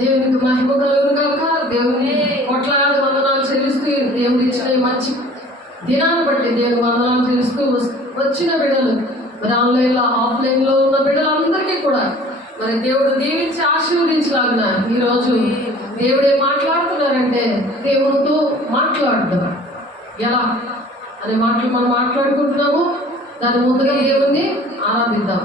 దేవునికి మహిమ కలుగును గాక. దేవుని కోట్లాది వందనాలు చెల్లిస్తూ దేవుడు ఇచ్చిన ఈ మంచి దినాన్ని బట్టి దేవుని వందనాలు చెల్లిస్తూ వచ్చిన బిడ్డలు మరి ఆన్లైన్లో ఆఫ్లైన్లో ఉన్న బిడ్డలందరికీ కూడా మరి దేవుడు దీవించి ఆశీర్వదించలాగిన ఈరోజు దేవుడే మాట్లాడుతున్నారంటే దేవునితో మాట్లాడదాం ఎలా అనే మాటలు మనం మాట్లాడుకుంటున్నాము. దాని ముందుగా దేవుణ్ణి ఆరాధిద్దాం.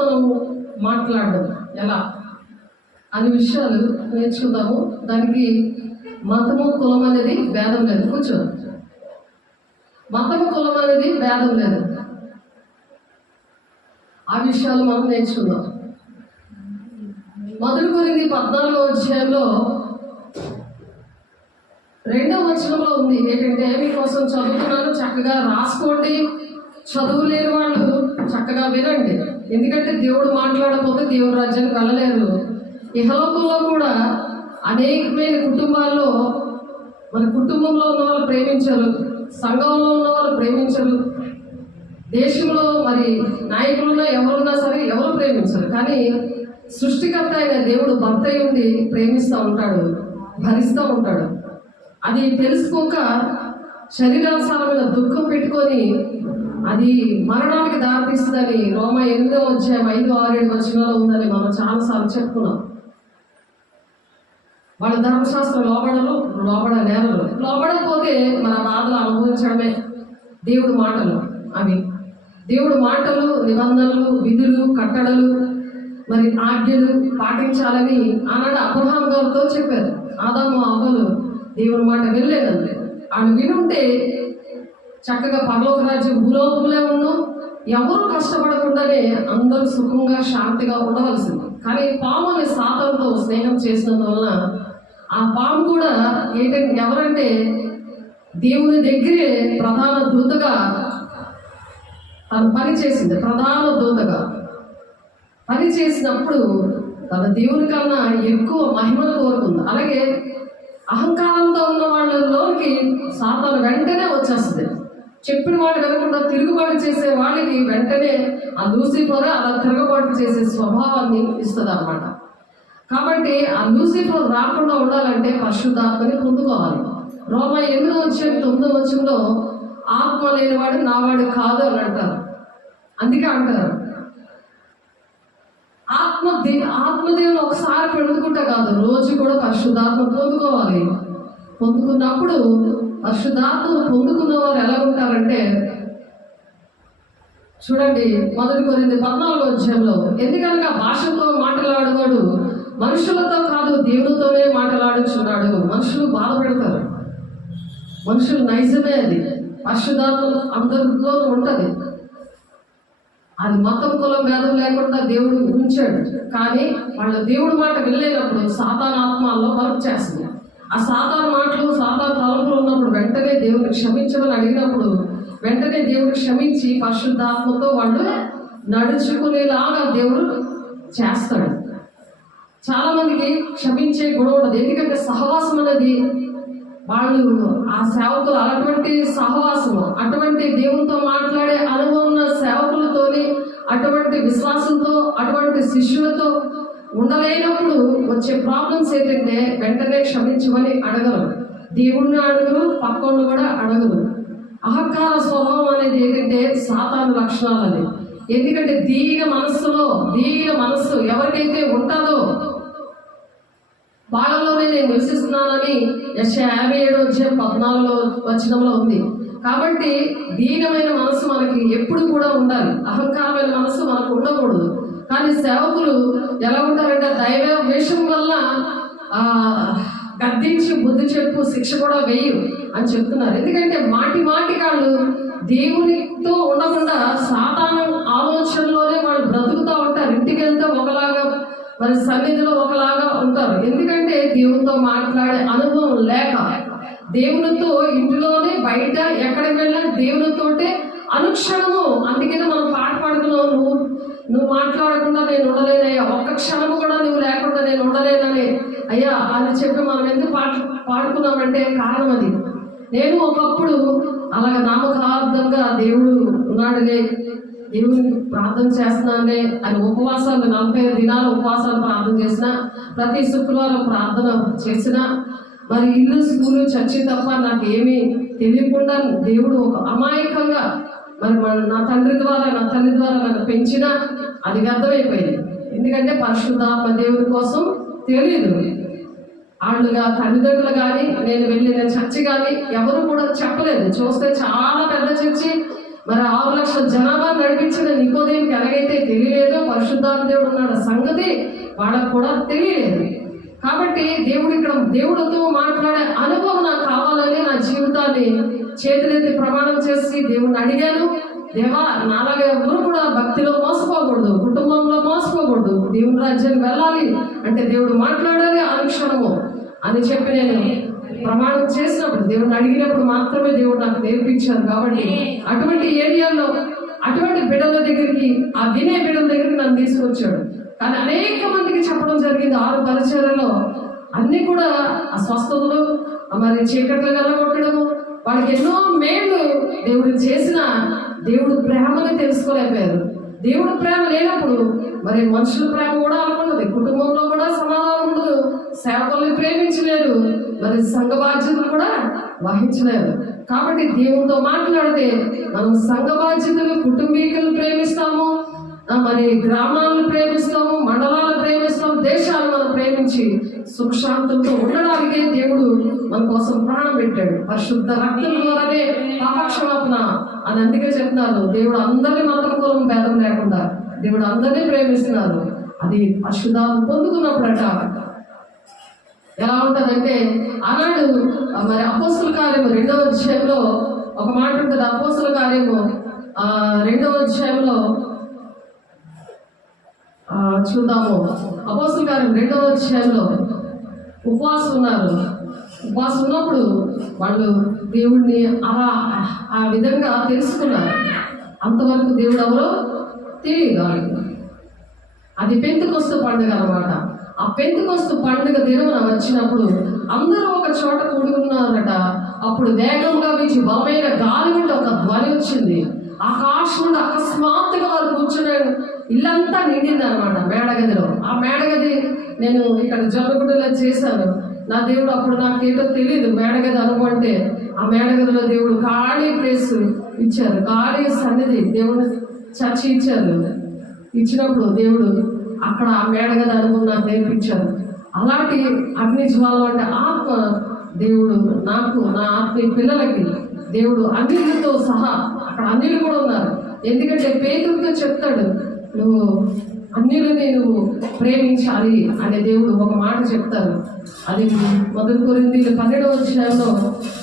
మనం మాట్లాడడం ఎలా అనే విషయాలు నేర్చుకుందాము. దానికి మతము కులం అనేది భేదం లేదు. కూర్చో. మతము కులం అనేది భేదం లేదు. ఆ విషయాలు మనం నేర్చుకుందాం. 1 కొరింథీ 14వ అధ్యాయంలో 2వ వచనంలో ఉంది. ఏంటంటే, మీకోసం చదువుతున్నాను, చక్కగా రాసుకోండి. చదువు లేని వాళ్ళు చక్కగా వినండి. ఎందుకంటే దేవుడు మాట్లాడకపోతే దేవుడు రాజ్యానికి వెళ్ళలేరు. ఇహలోకంలో కూడా అనేకమైన కుటుంబాల్లో మన కుటుంబంలో ఉన్న వాళ్ళు ప్రేమించరు, సంఘంలో ఉన్న వాళ్ళు ప్రేమించరు, దేశంలో మరి నాయకులున్నా ఎవరున్నా సరే ఎవరు ప్రేమించరు. కానీ సృష్టికర్త అయిన దేవుడు భర్త ఉండి ప్రేమిస్తూ ఉంటాడు, భరిస్తూ ఉంటాడు. అది తెలుసుకోక శరీరానుసారమైన దుఃఖం పెట్టుకొని అది మరణానికి దారితీస్తుందని రోమా 8వ అధ్యాయం 5, 6, 7 వచనాలు ఉందని మనం చాలాసార్లు చెప్పుకున్నాం. వాళ్ళ ధర్మశాస్త్రం లోబడలేరు. లోబడకపోతే మన బాధలు అనుభవించడమే. దేవుడు మాటలు అవి. దేవుడు మాటలు, నిబంధనలు, విధులు, కట్టడలు, మరి ఆజ్ఞలు పాటించాలని ఆనాడు అబ్రహాం గారితో చెప్పారు. ఆదాము అవ్వలు దేవుని మాట వెళ్ళలేదండి. ఆమె వినుంటే చక్కగా పరలోక రాజ్యం భూలోకంలో ఉన్నాం, ఎవరు కష్టపడకుండానే అందరూ సుఖంగా శాంతిగా ఉండవలసింది. కానీ పాము అనే సాతానుతో స్నేహం చేసినందువలన ఆ పాము కూడా ఏంటంటే ఎవరంటే దేవుని దగ్గరే ప్రధాన దూతగా తను పనిచేసింది. ప్రధాన దూతగా పనిచేసినప్పుడు తన దేవుని కన్నా ఎక్కువ మహిమను కోరుకుంది. అలాగే అహంకారంతో ఉన్న వాళ్ళలోకి సాతాను వెంటనే వచ్చేస్తుంది. చెప్పిన మాట వినకుండా తిరుగుబాటు చేసే వాళ్ళకి వెంటనే ఆ లూసిఫర్ అలా తిరుగుబాటు చేసే స్వభావాన్ని ఇస్తుంది అన్నమాట. కాబట్టి ఆ లూసిఫర్ రాకుండా ఉండాలంటే పరిశుద్ధాత్మని పొందుకోవాలి. రోమా 8వ అధ్యాయం 9వ వచనంలో ఆత్మ లేనివాడు నావాడు కాదు అని అంటారు. అందుకే అంటారు ఆత్మదేవుని ఒకసారి పొందుకుంటే కాదు, రోజు కూడా పరిశుద్ధాత్మ పొందుకోవాలి. పొందుకున్నప్పుడు పరిశుద్ధాత్మను పొందుకున్న వారు ఎలా ఉంటారంటే, చూడండి 1 కొరింథీ 14వ అధ్యాయంలో, ఎందుకనగా భాషతో మాట్లాడేవాడు మనుషులతో కాదు దేవునితోనే మాట్లాడుచున్నాడు. మనుషులు బాధపెడతారు, మనుషులు నైజమే. అది పరిశుద్ధాత్మ అందరిలో ఉంటుంది. అది మతం కులం భేదం లేకుండా దేవుడు ఉంచాడు. కానీ వాళ్ళు దేవుడి మాట వెళ్ళలేనప్పుడు సాతాను ఆత్మల్లో వర్క్ చేస్తుంది. ఆ సాతాను మాటలు, సాతాను తలంపులు ఉన్నప్పుడు వెంటనే దేవుడిని క్షమించమని అడిగినప్పుడు వెంటనే దేవుడు క్షమించి పరిశుద్ధాత్మతో వాళ్ళు నడుచుకునేలాగా దేవుడు చేస్తాడు. చాలా మందికి క్షమించే గుణం ఉండదు. ఎందుకంటే సహవాసం అనేది వాళ్ళు ఆ సేవకులు అటువంటి సహవాసము, అటువంటి దేవునితో మాట్లాడే అనుభవం ఉన్న సేవకులతోని, అటువంటి విశ్వాసంతో, అటువంటి శిష్యులతో ఉండలేనప్పుడు వచ్చే ప్రాబ్లమ్స్ ఏంటంటే వెంటనే క్షమించమని అడగరు, దేవుణ్ణి అడగరు, పక్కను కూడా అడగరు. అహంకార స్వభావం అనేది ఏంటంటే సాతాను లక్షణాలు. అది ఎందుకంటే దీన మనస్సు ఎవరికైతే ఉంటుందో వాళ్ళలోనే నేను నివసిస్తున్నానని యెషయా 57:14 వచనంలో ఉంది. కాబట్టి దీనమైన మనసు మనకి ఎప్పుడు కూడా ఉండాలి. అహంకారమైన మనసు మనకు ఉండకూడదు. కానీ సేవకులు ఎలా ఉంటారంటే దైవ వేషం వల్ల గద్దించి బుద్ధి చెప్పు, శిక్ష కూడా వేయు అని చెప్తున్నారు. ఎందుకంటే మాటి వాళ్ళు దేవునితో ఉండకుండా సాతాను ఆలోచనలోనే వాళ్ళు బ్రతుకుతూ ఉంటారు. ఇంటికి వెళ్తే ఒకలాగా, మరి సన్నిధిలో ఒకలాగా ఉంటారు. ఎందుకంటే దేవునితో మాట్లాడే అనుభవం లేక, దేవునితో ఇంటిలోనే బయట ఎక్కడికి వెళ్ళినా దేవునితోటే అనుక్షణము. అందుకనే మనం పాట పాడుతున్నావు, నువ్వు మాట్లాడకుండా నేను ఉండలేనయ్యా, ఒక్క క్షణము కూడా నువ్వు లేకుండా నేను ఉండలేనని అయ్యా అని చెప్పి మనం ఎందుకు పాడుకున్నామంటే కారణం అది. నేను ఒకప్పుడు అలాగ నామకార్థంగా దేవుడు ఉన్నాడులే, దేవుని ప్రార్థన చేస్తున్నానే అని ఉపవాసాలు 45 దినాలు ఉపవాసాలు ప్రార్థన చేసిన, ప్రతి శుక్రవారం ప్రార్థన చేసిన, మరి ఇల్లు, స్కూలు, చర్చి తప్ప నాకు ఏమీ తెలియకుండా దేవుడు ఒక అమాయకంగా మరి నా తల్లి ద్వారా నన్ను పెంచినా అది వ్యర్థమైపోయింది. ఎందుకంటే పరిశుద్ధాత్మ దేవుడి కోసం తెలియదు. వాళ్ళుగా తల్లిదండ్రులు కానీ, నేను వెళ్ళిన చర్చి కానీ ఎవరు కూడా చెప్పలేదు. చూస్తే చాలా పెద్ద చర్చి, మరి 6 లక్షల జనాభా నడిపించిన నికోదేముకి ఎలాగైతే తెలియలేదో పరిశుద్ధాత్మ దేవుడు ఉన్నాడు సంగతి వాళ్ళకు కూడా తెలియలేదు. కాబట్టి దేవుడితో మాట్లాడే అనుభవం నాకు కావాలని నా జీవితాన్ని చేతులెత్తి ప్రమాణం చేసి దేవుడిని అడిగాను. దేవా, నాలాగా ఎవరు కూడా భక్తిలో మోసపోకూడదు, కుటుంబంలో మోసపోకూడదు, దేవుని రాజ్యానికి వెళ్ళాలి అంటే దేవుడు మాట్లాడాలి అనుక్షణము అని చెప్పి నేను ప్రమాణం చేసినప్పుడు, దేవుడిని అడిగినప్పుడు మాత్రమే దేవుడు నాకు నేర్పించారు. కాబట్టి అటువంటి ఏరియాలో అటువంటి బిడ్డల దగ్గరికి, ఆ వినే బిడ్డల దగ్గరికి నన్ను తీసుకొచ్చాడు. కానీ అనేక మందికి చెప్పడం జరిగింది. 6 పరిచయాలలో అన్ని కూడా ఆ స్వస్థతలు, మరి చీకట్లు వెళ్ళగొట్టడము, వాళ్ళకి ఎన్నో మేలు దేవుడు చేసిన దేవుడు ప్రేమని తెలుసుకోలేకపోయారు. దేవుడు ప్రేమ లేనప్పుడు మరి మనుషుల ప్రేమ కూడా అనుకున్నది, కుటుంబంలో కూడా సమాధానం ఉండదు, సేవకుల్ని ప్రేమించలేరు, మరి సంఘ బాధ్యతలు కూడా వహించలేరు. కాబట్టి దేవుడితో మాట్లాడితే మనం సంఘ బాధ్యతలు, కుటుంబీకులను ప్రేమిస్తాము, మరి గ్రామాలను ప్రేమిస్తాము, మండలాలను ప్రేమిస్తాము, దేశాలను మనం ప్రేమించి సుఖశాంతులతో ఉండడానికే దేవుడు మన కోసం ప్రాణం పెట్టాడు. పరిశుద్ధ రక్తం ద్వారానే పాపక్షమాపణ అని అందుకే చెప్తున్నారు. దేవుడు అందరినీ మతం కులం భేదం లేకుండా దేవుడు అందరినీ ప్రేమిస్తున్నారు. అది పరిశుద్ధాత్మ పొందుకున్నప్పుడట ఎలా ఉంటదంటే, ఆనాడు మరి అపోస్తుల కార్యము 2వ అధ్యాయంలో ఒక మాట ఉంటుంది. అపోస్తుల కార్యము 2వ అధ్యాయంలో చూద్దాము. అపోస్తుల కార్యం 2వ అధ్యాయంలో ఉపవాసం ఉన్నారు. ఉపవాసం ఉన్నప్పుడు వాళ్ళు దేవుడిని అలా ఆ విధంగా తెలుసుకున్నారు. అంతవరకు దేవుడు ఎవరో తెలియదు వాళ్ళకి. అది పెంతెకొస్తు పండుగ అన్నమాట. ఆ పెంతెకొస్తు పండుగ దినమున వచ్చినప్పుడు అందరూ ఒక చోట కూడుకున్నారట. అప్పుడు వేగంగా వీచి బలమైన గాలి నుండి ఒక ధ్వని వచ్చింది. ఆకాశం నుండి అకస్మాత్తుగా వారు కూర్చునే ఇల్లంతా నిండింది అనమాట మేడగదిలో. ఆ మేడగది నేను ఇక్కడ జొన్నగుడ్డలో చేశాను. నా దేవుడు అప్పుడు నాకేటో తెలియదు మేడగది అనుకుంటే, ఆ మేడగదిలో దేవుడు ఖాళీ ప్లేస్ ఇచ్చారు, ఖాళీ సన్నిధి దేవుడు చర్చి ఇచ్చారు. ఇచ్చినప్పుడు దేవుడు అక్కడ ఆ మేడగది అనుభవం నాకు నేర్పించారు. అలాంటి అగ్ని జ్వాలలు అంటే ఆత్మ దేవుడు నాకు, నా ఆత్మీయ పిల్లలకి దేవుడు అన్నిటితో సహా, అక్కడ అన్నిలు కూడా ఉన్నారు. ఎందుకంటే పేతురుతో చెప్తాడు, నువ్వు అన్నిలని నువ్వు ప్రేమించాలి అనే దేవుడు ఒక మాట చెప్తారు. అది 1 కొరింథీయులు 12వ అధ్యాయంలో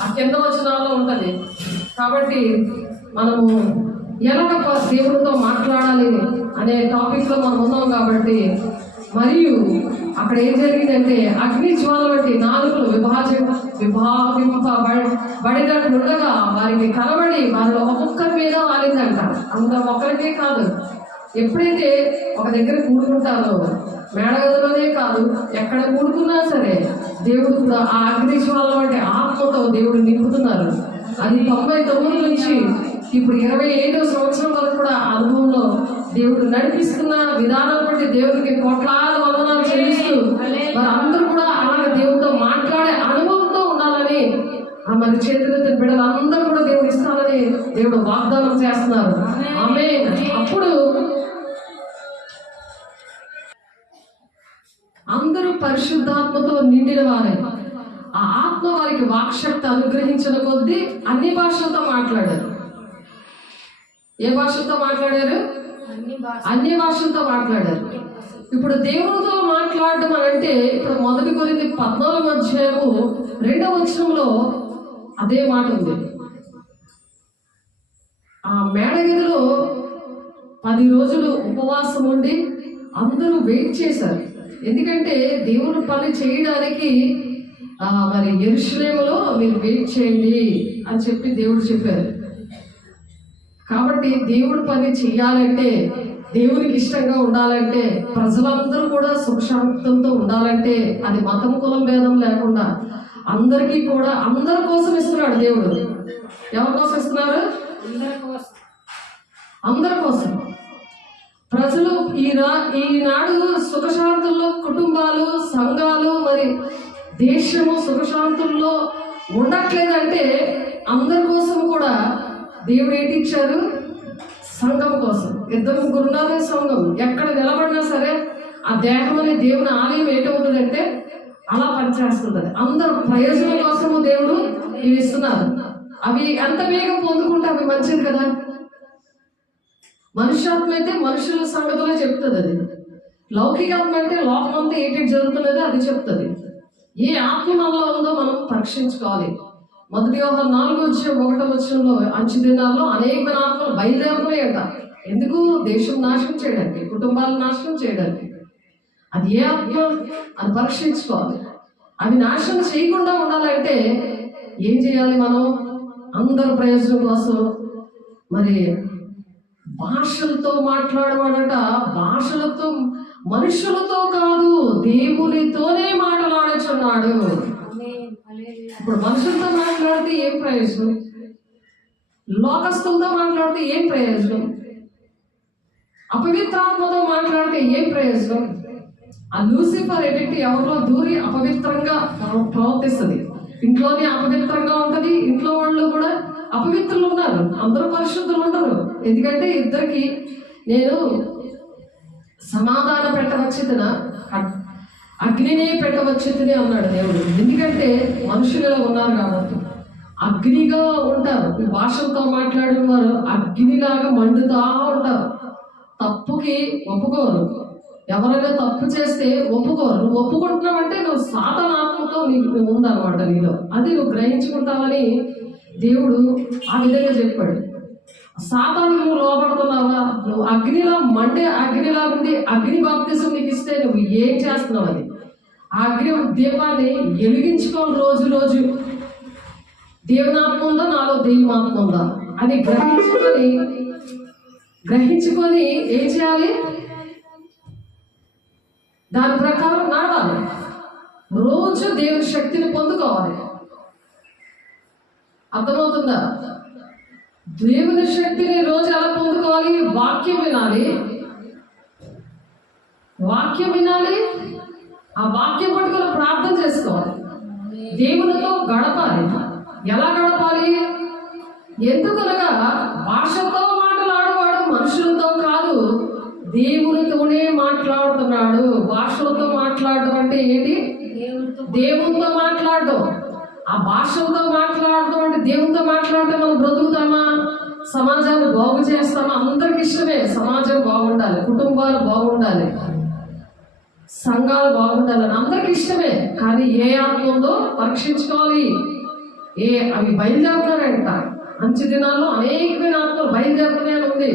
ఆ కింద వచనాల్లో ఉంటుంది. కాబట్టి మనము ఎలాగ దేవుడితో మాట్లాడాలి అనే టాపిక్లో మనం ఉన్నాం. కాబట్టి మరియు అక్కడ ఏం జరిగిందంటే, అగ్ని జ్వాల వంటి నాలుగులు విభాగింపబడినట్లుండగా వారికి కనబడి వారిలో ఒక్కొక్కరి మీద వాలిందంట. అందరూ ఒక్కరికే కాదు, ఎప్పుడైతే ఒక దగ్గర కూడుకుంటారో మేడగదిలోనే కాదు, ఎక్కడ కూడుకున్నా సరే దేవుడు కూడా ఆ అగ్ని జ్వాల వంటి ఆత్మతో దేవుడు నింపుతున్నారు. అది 99 నుంచి ఇప్పుడు 25వ సంవత్సరం వరకు కూడా అనుభవంలో దేవుడు నడిపిస్తున్న విధానం బట్టి దేవుడికి కోట్లాది వందనాలు చెల్లిస్తూ మరి అందరూ కూడా అలాగే దేవుడితో మాట్లాడే అనుభవంతో ఉండాలని మరి చేతులెత్తిన బిడ్డలు అందరూ కూడా దేవుడు ఇస్తానని దేవుడు వాగ్దానం చేస్తున్నారు. ఆమేన్. అప్పుడు అందరూ పరిశుద్ధాత్మతో నిండిన వారే, ఆ ఆత్మ వారికి వాక్శక్తి అనుగ్రహించిన కొద్దీ అన్ని భాషలతో మాట్లాడారు. ఏ భాషలతో మాట్లాడారు? అన్ని భాషలతో మాట్లాడారు. ఇప్పుడు దేవుడితో మాట్లాడడం అని అంటే, ఇప్పుడు 1 కొరింథీ 14వ అధ్యాయము 2వ వచనంలో అదే మాట ఉంది. ఆ మేడగదిలో 10 రోజులు ఉపవాసం ఉండి అందరూ వెయిట్ చేశారు. ఎందుకంటే దేవుని పని చేయడానికి మరి యెరూషలేములో మీరు వెయిట్ చేయండి అని చెప్పి దేవుడు చెప్పారు. కాబట్టి దేవుడి పని చేయాలంటే, దేవునికి ఇష్టంగా ఉండాలంటే, ప్రజలందరూ కూడా సుఖశాంతంతో ఉండాలంటే, అది మతం కులం భేదం లేకుండా అందరికీ కూడా అందరి కోసం ఇస్తున్నాడు దేవుడు. ఎవరి కోసం ఇస్తున్నారు? అందరి కోసం. ప్రజలు ఈనాడు సుఖశాంతుల్లో కుటుంబాలు, సంఘాలు, మరి దేశము సుఖశాంతుల్లో ఉండట్లేదంటే అందరి కోసం కూడా దేవుడు ఏంటి ఇచ్చారు? సంఘం కోసం. 2-3 ఉన్నారే సంఘం. ఎక్కడ నిలబడినా సరే ఆ దేహం అనే దేవుని ఆలయం ఏంటవుతుందంటే అలా పనిచేస్తుంది. అందరూ ప్రయోజనం కోసము దేవుడు ఇవి ఇస్తున్నారు. అవి ఎంత వేగం పొందుకుంటే అవి మంచిది కదా. మనుష్యాత్మ అయితే మనుషుల సంగతులే చెప్తుంది. అది లౌకికాత్మ అంటే లోకం అంతా ఏంటి జరుగుతున్నదో అది చెప్తుంది. ఏ ఆత్మ మనలో ఉందో మనం పరీక్షించుకోవాలి. 1 యోహాను 4:1 అంచు దినాల్లో అనేకమైన ఆత్మలు బయలుదేరుతున్నాయట. ఎందుకు? దేశం నాశనం చేయడానికి, కుటుంబాలను నాశనం చేయడానికి. అది ఏ ఆత్మ అని పరీక్షించుకోవాలి. అవి నాశనం చేయకుండా ఉండాలంటే ఏం చేయాలి? మనం అందరి ప్రయోజనం కోసం మరి భాషలతో మాట్లాడవాడట. భాషలతో మనుషులతో కాదు, దేవునితోనే మాట్లాడుచున్నాడు. ఇప్పుడు మనుషులతో మాట్లాడితే ఏం ప్రయోజనం? లోకస్తులతో మాట్లాడితే ఏం ప్రయోజనం? అపవిత్రాత్మతో మాట్లాడితే ఏం ప్రయోజనం? ఆ లూసిఫర్ ఏంటంటే ఎవరిలో దూరి అపవిత్రంగా ప్రవర్తిస్తుంది. ఇంట్లోనే అపవిత్రంగా ఉంటుంది. ఇంట్లో వాళ్ళు కూడా అపవిత్రులు ఉన్నారు, అందరూ పరిశుద్ధులు ఉండరు. ఎందుకంటే ఇద్దరికి నేను సమాధానం పెట్టవచ్చున అగ్నినే పెట్టవచ్చుని అన్నాడు దేవుడు. ఎందుకంటే మనుషులు ఉన్నారు కాబట్టి అగ్నిగా ఉంటారు. ఈ భాషలతో మాట్లాడిన వారు అగ్నిలాగా మండుతా ఉంటారు. తప్పుకి ఒప్పుకోరు. ఎవరైనా తప్పు చేస్తే ఒప్పుకోరు. నువ్వు ఒప్పుకుంటున్నావంటే నువ్వు సాతానాత్మతో నీకు ఉందన్నమాట నీలో. అది నువ్వు గ్రహించుకుంటావని దేవుడు ఆ విధంగా చెప్పాడు. సాతాను నువ్వు లోపడుతున్నావా? నువ్వు అగ్నిలా మండే అగ్నిలా ఉండి అగ్ని బాప్తిసం నీకు ఇస్తే నువ్వు ఏం చేస్తున్నావు? అది ఆ అగ్ని దీపాన్ని వెలిగించుకోవాలి. రోజు రోజు దేవునాత్మ ఉందా, నాలో దైవాత్మ ఉందా అని గ్రహించుకొని ఏం చేయాలి? దాని ప్రకారం నడవాలి. రోజు దేవుని శక్తిని పొందుకోవాలి. అర్థమవుతుందా? దేవుని శక్తిని రోజు ఎలా పొందుకోవాలి? వాక్యం వినాలి. ఆ వాక్యం పట్టుకొని ప్రార్థన చేసుకోవాలి. దేవునితో గడపాలి. ఎలా గడపాలి? ఎందుకనగా భాషతో మాట్లాడేవాడు మనుషులతో కాదు, దేవునితోనే మాట్లాడుతున్నాడు. భాషలతో మాట్లాడడం అంటే ఏంటి? దేవునితో మాట్లాడడం. ఆ భాషలతో మాట్లాడడం అంటే దేవునితో మాట్లాడితే మనం బ్రతుకుతామా? సమాజాన్ని బాగు చేస్తామా? అందరికి ఇష్టమే సమాజం బాగుండాలి, కుటుంబాలు బాగుండాలి, సంఘాలు బాగుండాలని అందరికి ఇష్టమే. కానీ ఏ ఆత్మ ఉందో పరీక్షించుకోవాలి. అవి బయలుదేరుతారంట. మంచి దినాల్లో అనేకమైన ఆత్మలు బయలుదేరుతున్నాయని ఉంది.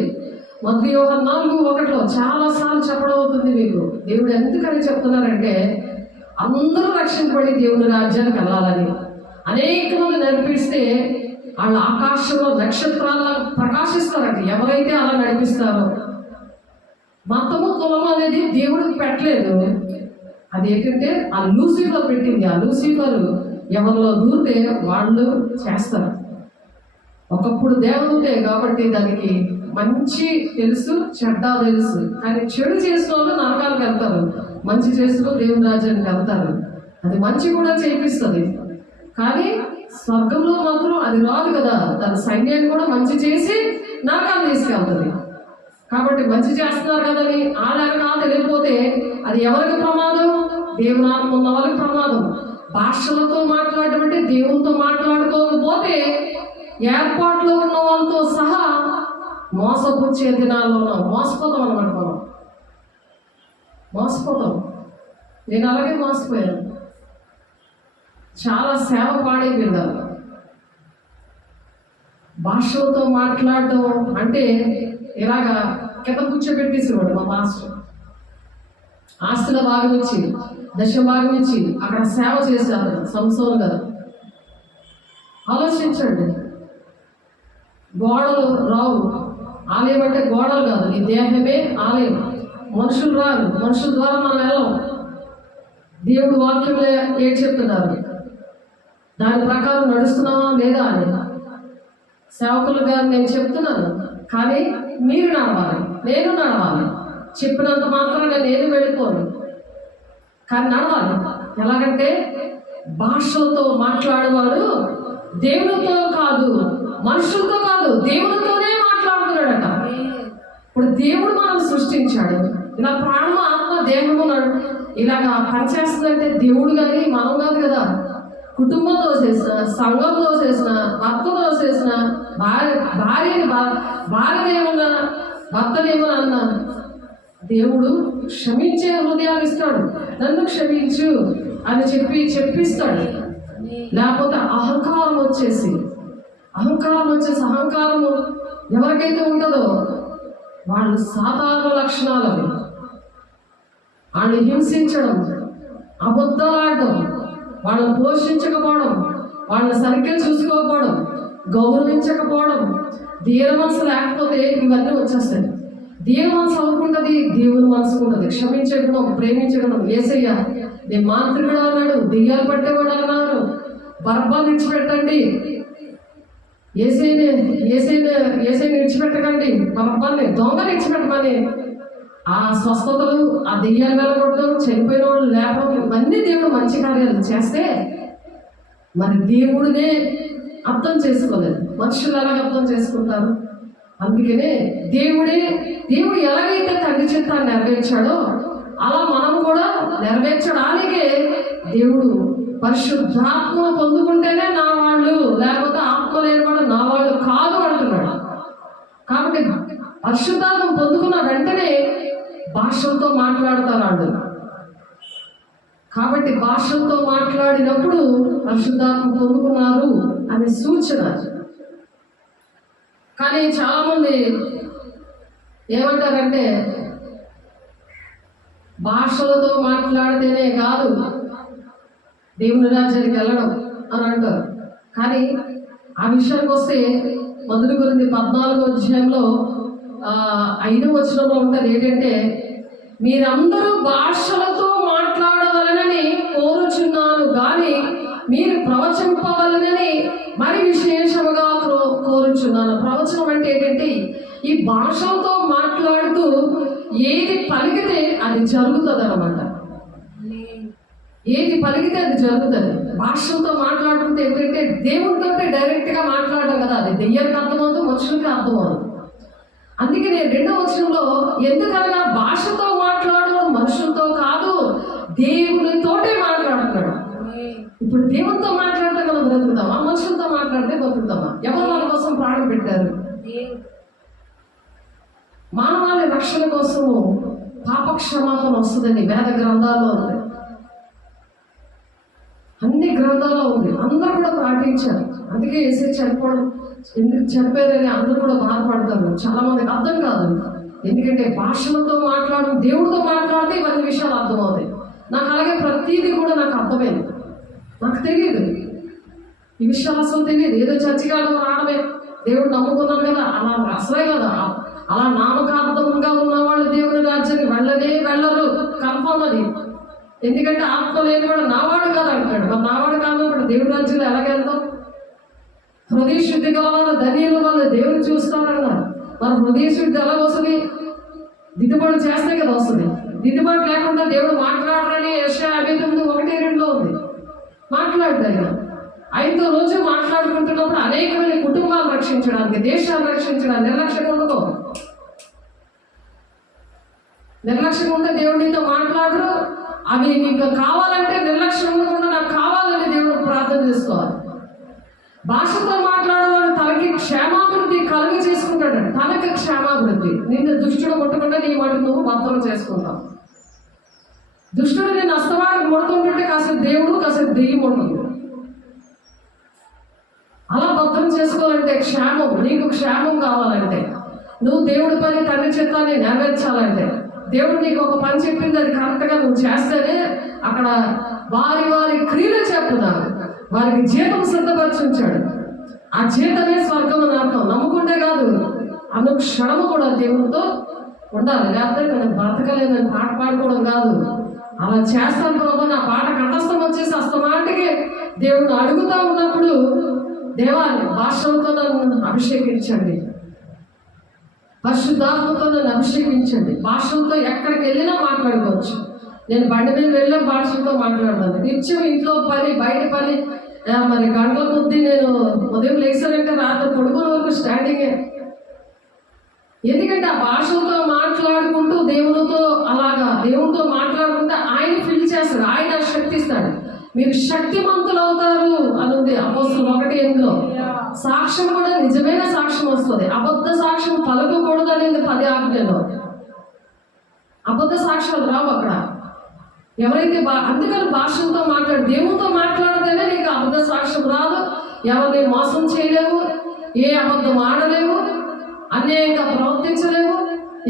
1 యోహాను 4:1 చాలా సార్లు చెప్పడం అవుతుంది మీకు. దేవుడు ఎందుకని చెప్తున్నారంటే అందరూ రక్షింపబడి దేవుని రాజ్యానికి వెళ్ళాలని. అనేక మంది నడిపిస్తే వాళ్ళు ఆకాశంలో నక్షత్రాల ప్రకాశిస్తారంట. ఎవరైతే అలా నడిపిస్తారో. మతము కులము అనేది దేవుడికి పెట్టలేదు. అదేంటంటే ఆ లూసిఫర్ పెట్టింది. ఆ లూసిఫర్ ఎవరిలో దూరితే వాళ్ళు చేస్తారు. ఒకప్పుడు దేవదూతే కాబట్టి దానికి మంచి తెలుసు, చెడ్డ తెలుసు. కానీ చెడు చేసిన వాళ్ళు నరకాలకు వెళ్తారు, మంచి చేసిన దేవుని రాజ్యానికి వెళ్తారు. అది మంచి కూడా చేపిస్తుంది. కానీ స్వర్గంలో మాత్రం అది రాదు కదా. తన సైన్యాన్ని కూడా మంచి చేసి నరకాన్ని తీసుకెళ్తుంది. కాబట్టి మంచి చేస్తున్నారు కదని ఆలయంగా తెలియకపోతే అది ఎవరికి ప్రమాదం? దేవునాత్మ ఉన్న వాళ్ళకి ప్రమాదం. భాషలతో మాట్లాడడం అంటే దేవునితో మాట్లాడుకోకపోతే ఏర్పాట్లో ఉన్న వాళ్ళతో సహా మోసపుచ్చే దినాల్లో ఉన్నాం. మోసపోతాం అనమాట. మనం మోసపోతాం. నేను అలాగే మోసపోయాను. చాలా సేవ పాడైపోయింది. భాషలతో మాట్లాడటం అంటే ఇలాగా కింద కూర్చోబెట్టేసేవాడు మా మాస్టర్. ఆస్తుల భాగం ఇచ్చి, దశ భాగం ఇచ్చి అక్కడ సేవ చేశారు సంసోన్ గారు. ఆలోచించండి. గోడలు రావు. ఆలయం అంటే గోడలు కాదు, నీ దేహమే ఆలయం. మనుషులు రారు, మనుషుల ద్వారా మనం వెళ్ళాం. దేవుడు వాక్యంలో ఏం చెప్తున్నారు, దాని ప్రకారం నడుస్తున్నావా లేదా అని సేవకులుగా నేను చెప్తున్నాను. కానీ మీరు నడవాలి, నేను నడవాలి. చెప్పినంత మాత్రాన నేను వెళ్ళిపోను, కానీ నడవాలి. ఎలాగంటే భాషలతో మాట్లాడేవాడు దేవునితో కాదు, మనుషులతో కాదు, దేవునితోనే మాట్లాడుతున్నాడట. ఇప్పుడు దేవుడు మనం సృష్టించాడు. ఇలా ప్రాణము, ఆత్మ, దేహము ఇలాగా పనిచేస్తుందంటే దేవుడు కానీ మనం కాదు కదా. కుటుంబంతో చేసిన, సంఘంతో చేసిన, భర్తతో చేసిన, భార్య ఏమన్నా భర్తనేమో అన్నా, దేవుడు క్షమించే హృదయాలు ఇస్తాడు, నన్ను క్షమించు అని చెప్పిస్తాడు. లేకపోతే అహంకారము వచ్చేసి అహంకారము ఎవరికైతే ఉంటుందో వాళ్ళు సాధారణ లక్షణాలు అవి. వాళ్ళని హింసించడం, అబద్ధాలాడడం, వాళ్ళని పోషించకపోవడం, వాళ్ళని సరిగ్గా చూసుకోకపోవడం, గౌరవించకపోవడం, దీన మనసు లేకపోతే ఇవన్నీ వచ్చేస్తాయి. దీన మనసు అవుకుంటుంది, దేవుని మనసు ఉంటుంది. క్షమించే గుణం, ప్రేమించే గుణం. యేసయ్య నీ మాంత్రికుడు అన్నాడు, దెయ్యాలు పట్టేవాడు అన్నారు, బరబ్బాను విడిచిపెట్టండి, ఏసైని విడిచిపెట్టకండి, బరబ్బాన్ని దొంగని విడిచిపెట్టమని ఆ స్వస్థతలు, ఆ దెయ్యాలు వెళ్ళగొట్టడం, చనిపోయిన వాళ్ళు లేపడం, ఇవన్నీ దేవుడు మంచి కార్యాలు చేస్తే మరి దేవుడినే అర్థం చేసుకోలేదు. మనుషులు ఎలాగ అర్థం చేసుకుంటారు? అందుకనే దేవుడు ఎలాగైతే తండ్రి చిత్తాన్ని నెరవేర్చాడో అలా మనం కూడా నెరవేర్చడానికే దేవుడు పరిశుద్ధాత్మను పొందుకుంటేనే నా వాళ్ళు, లేకపోతే ఆత్మ లేని వాడు నా వాళ్ళు కాదు అంటున్నాడు. కాబట్టి పరిశుద్ధాత్మ పొందుకున్న వెంటనే భాషలతో మాట్లాడతారు వాళ్ళు. కాబట్టి భాషలతో మాట్లాడినప్పుడు పరిశుద్ధాత్మ పొందుకున్నారు అనే సూచన. కానీ చాలామంది ఏమంటారంటే భాషలతో మాట్లాడితేనే కాదు దేవుని రాజ్యానికి వెళ్ళడం అని అంటారు. కానీ ఆ విషయానికి వస్తే 1 కొరింథీ 14వ అధ్యాయంలో 5వ వచనంలో ఉంటుంది ఏంటంటే, మీరందరూ భాషలతో మాట్లాడవలనని కోరుచున్నాను కానీ మీరు ప్రవచింపవలనని మరి విశేషముగా కోరుచున్నాను. ప్రవచనం అంటే ఏంటంటే ఈ భాషలతో మాట్లాడుతూ ఏది పలికితే అది జరుగుతుంది అన్నమాట. ఏది పలికితే అది జరుగుతుంది. భాషలతో మాట్లాడుతుంటే ఏంటంటే దేవుడితో డైరెక్ట్గా మాట్లాడడం కదా, అది దెయ్యానికి అర్థమవుతుంది, మనుషులకి అర్థమవుతుంది. అందుకే నేను 2వ వచనంలో ఎందుకనగా భాషతో మాట్లాడడం మనుషులతో కాదు దేవునితోటే మాట్లాడుతున్నాడు. ఇప్పుడు దేవునితో మాట్లాడితే మనం బ్రతుకుతామా? మనుషులతో మాట్లాడితే బతుకుతామా? ఎవరు మన కోసం ప్రాణం పెట్టారు? మానవాళి రక్షణ కోసము పాప క్షమాపణ వస్తుందని వేద గ్రంథాల్లో ఉంది, అన్ని గ్రంథాల్లో ఉంది. అందరూ కూడా పాటించారు. అందుకే యేసయ్య చనిపోవడం ఎందుకు చనిపోయారని అందరూ కూడా బాధపడతారు. చాలా మందికి అర్థం కాదు. ఎందుకంటే భాషలతో మాట్లాడడం, దేవుడితో మాట్లాడితే ఇవన్నీ విషయాలు అర్థమవుతాయి. నాకు అలాగే ప్రతీది కూడా నాకు అర్థమైంది. నాకు తెలియదు ఈ విషయాలు, అసలు తెలియదు. ఏదో చర్చిగా రావడమే, దేవుడు నమ్ముకున్నాం కదా అలా అసలే కదా. అలా నామకార్థంగా ఉన్న వాళ్ళు దేవుని రాజ్యానికి వెళ్ళరు, కన్ఫర్మ్ అది. ఎందుకంటే ఆత్మ లేని వాడు నావాడు కాదు అంటాడు. మరి నావాడు కాదు ఇప్పుడు దేవుడి రాజ్యంలో ఎలాగెళ్తాం? హృదయ శుద్ధి గల వాళ్ళు ధన్యుల వాళ్ళు దేవుడు చూస్తారన్నారు. మరి హృదయ శుద్ధి ఎలా వస్తుంది? దిద్దుబాటు చేస్తే కదా వస్తుంది. దిద్దుబాటు లేకుండా దేవుడు మాట్లాడరని యెషయా 59:1-2 ఉంది. మాట్లాడతారు. 5వ రోజు మాట్లాడుకుంటున్నప్పుడు అనేకమైన కుటుంబాలు రక్షించడానికి, దేశాలు రక్షించడానికి నిర్లక్ష్యంగా ఉండదు. నిర్లక్ష్యంగా ఉంటే దేవుడు నీతో మాట్లాడరు. అవి నీకు కావాలంటే నిర్లక్ష్యం ఉండకుండా నాకు కావాలని దేవుడు ప్రార్థన చేసుకోవాలి. భాషతో మాట్లాడేవాడు తనకి క్షేమాభివృద్ధి కలిగి చేసుకుంటాడు. తనకి క్షేమాభివృద్ధి. నిన్ను దుష్టుడు ముట్టకుండా నీ మాట నువ్వు భద్రం చేసుకుంటావు. దుష్టుడు నేను అస్తవాడికి ముడుతుంటుంటే కాసేపు దేవుడు కాసేపు దెయ్యం ఉంటుంది. అలా భద్రం చేసుకోవాలంటే క్షేమం, నీకు క్షేమం కావాలంటే, నువ్వు దేవుడి పని తండ్రి చిత్తాన్ని నెరవేర్చాలంటే, దేవుడు నీకు ఒక పని చెప్పింది అది కరెక్ట్గా నువ్వు చేస్తేనే అక్కడ వారి క్రియలు చెప్తున్నారు. వారికి జీతం సిద్ధపరిచుంచాడు. ఆ జీతమే స్వర్గం అని అర్థం. నమ్ముకుంటే కాదు, అనుక్షణము కూడా దేవుడితో ఉండాలి. లేకపోతే నేను బ్రతకలేదని పాట పాడుకోవడం కాదు. అలా చేస్తాను ప్రభు, నా పాట కంఠస్థం వచ్చేసి అస్తమాటికి దేవుడు అడుగుతా ఉన్నప్పుడు, దేవాన్ని భాషలతో నన్ను అభిషేకించండి, పరిశుద్ధాత్మతో నన్ను అభిషేకించండి. భాషలతో ఎక్కడికి వెళ్ళినా మాట్లాడుకోవచ్చు. నేను బండి మీద వెళ్ళే భాషలతో మాట్లాడతాను. నిత్యం ఇంట్లో పని, బయట పని, మరి గంటల కొద్దీ నేను ఉదయం లేచానంటే రాత్రి పడుకునే వరకు స్టాండింగే. ఎందుకంటే ఆ భాషలతో మాట్లాడుకుంటూ దేవునితో మాట్లాడుకుంటే ఆయన ఫిల్ చేస్తాడు, ఆయన శక్తి ఇస్తాడు. మీరు శక్తిమంతులు అవుతారు అనుంది అపోస్తలులు 1:8. సాక్ష్యం కూడా నిజమైన సాక్ష్యం వస్తుంది. అబద్ధ సాక్ష్యం పలకకూడదు అనేది 10 ఆజ్ఞలు. అబద్ధ సాక్ష్యాలు రావు అక్కడ. ఎవరైతే అందుకని భాషలతో దేవునితో మాట్లాడితేనే నీకు అబద్ధ సాక్ష్యం రాదు. ఎవరిని మోసం చేయలేవు, ఏ అబద్ధం ఆడలేవు, అన్యాయంగా ప్రవర్తించలేవు.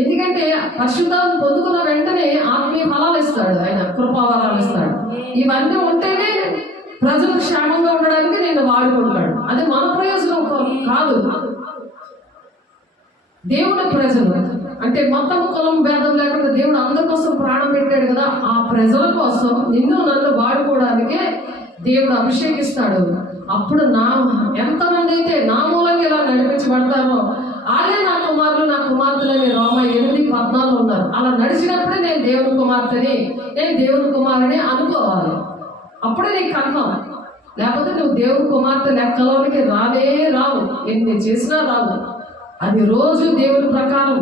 ఎందుకంటే పరిశుద్ధాన్ని పొందుకున్న వెంటనే ఆత్మీయ ఫలాలు ఇస్తాడు ఆయన, కృపావరాలు ఇస్తాడు. ఇవన్నీ ఉంటేనే ప్రజలు క్షేమంగా ఉండడానికి నేను వాడుకుంటాడు. అది మన ప్రయోజనం కాదు, దేవుని ప్రజలు అంటే మొత్తం కులం భేదం లేకుండా దేవుడు అందరి కోసం ప్రాణం పెట్టాడు కదా. ఆ ప్రజల కోసం నిన్ను నన్ను వాడుకోవడానికే దేవుడు అభిషేకిస్తాడు. అప్పుడు ఎంతమంది అయితే నా మూలంగా ఇలా నడిపించబడతారో వాళ్ళే నా కుమారులు నా కుమార్తెలని రోమా 8:14 ఉన్నారు. అలా నడిచినప్పుడే నేను దేవుని కుమార్తెని, నేను దేవుని కుమారుని అనుకోవాలి. అప్పుడే నీకు కన్ఫర్మ్. లేకపోతే నువ్వు దేవుని కుమార్తె లెక్కలోనికి రావు, ఎన్ని చేసినా రావు. అది రోజు దేవుని ప్రకారం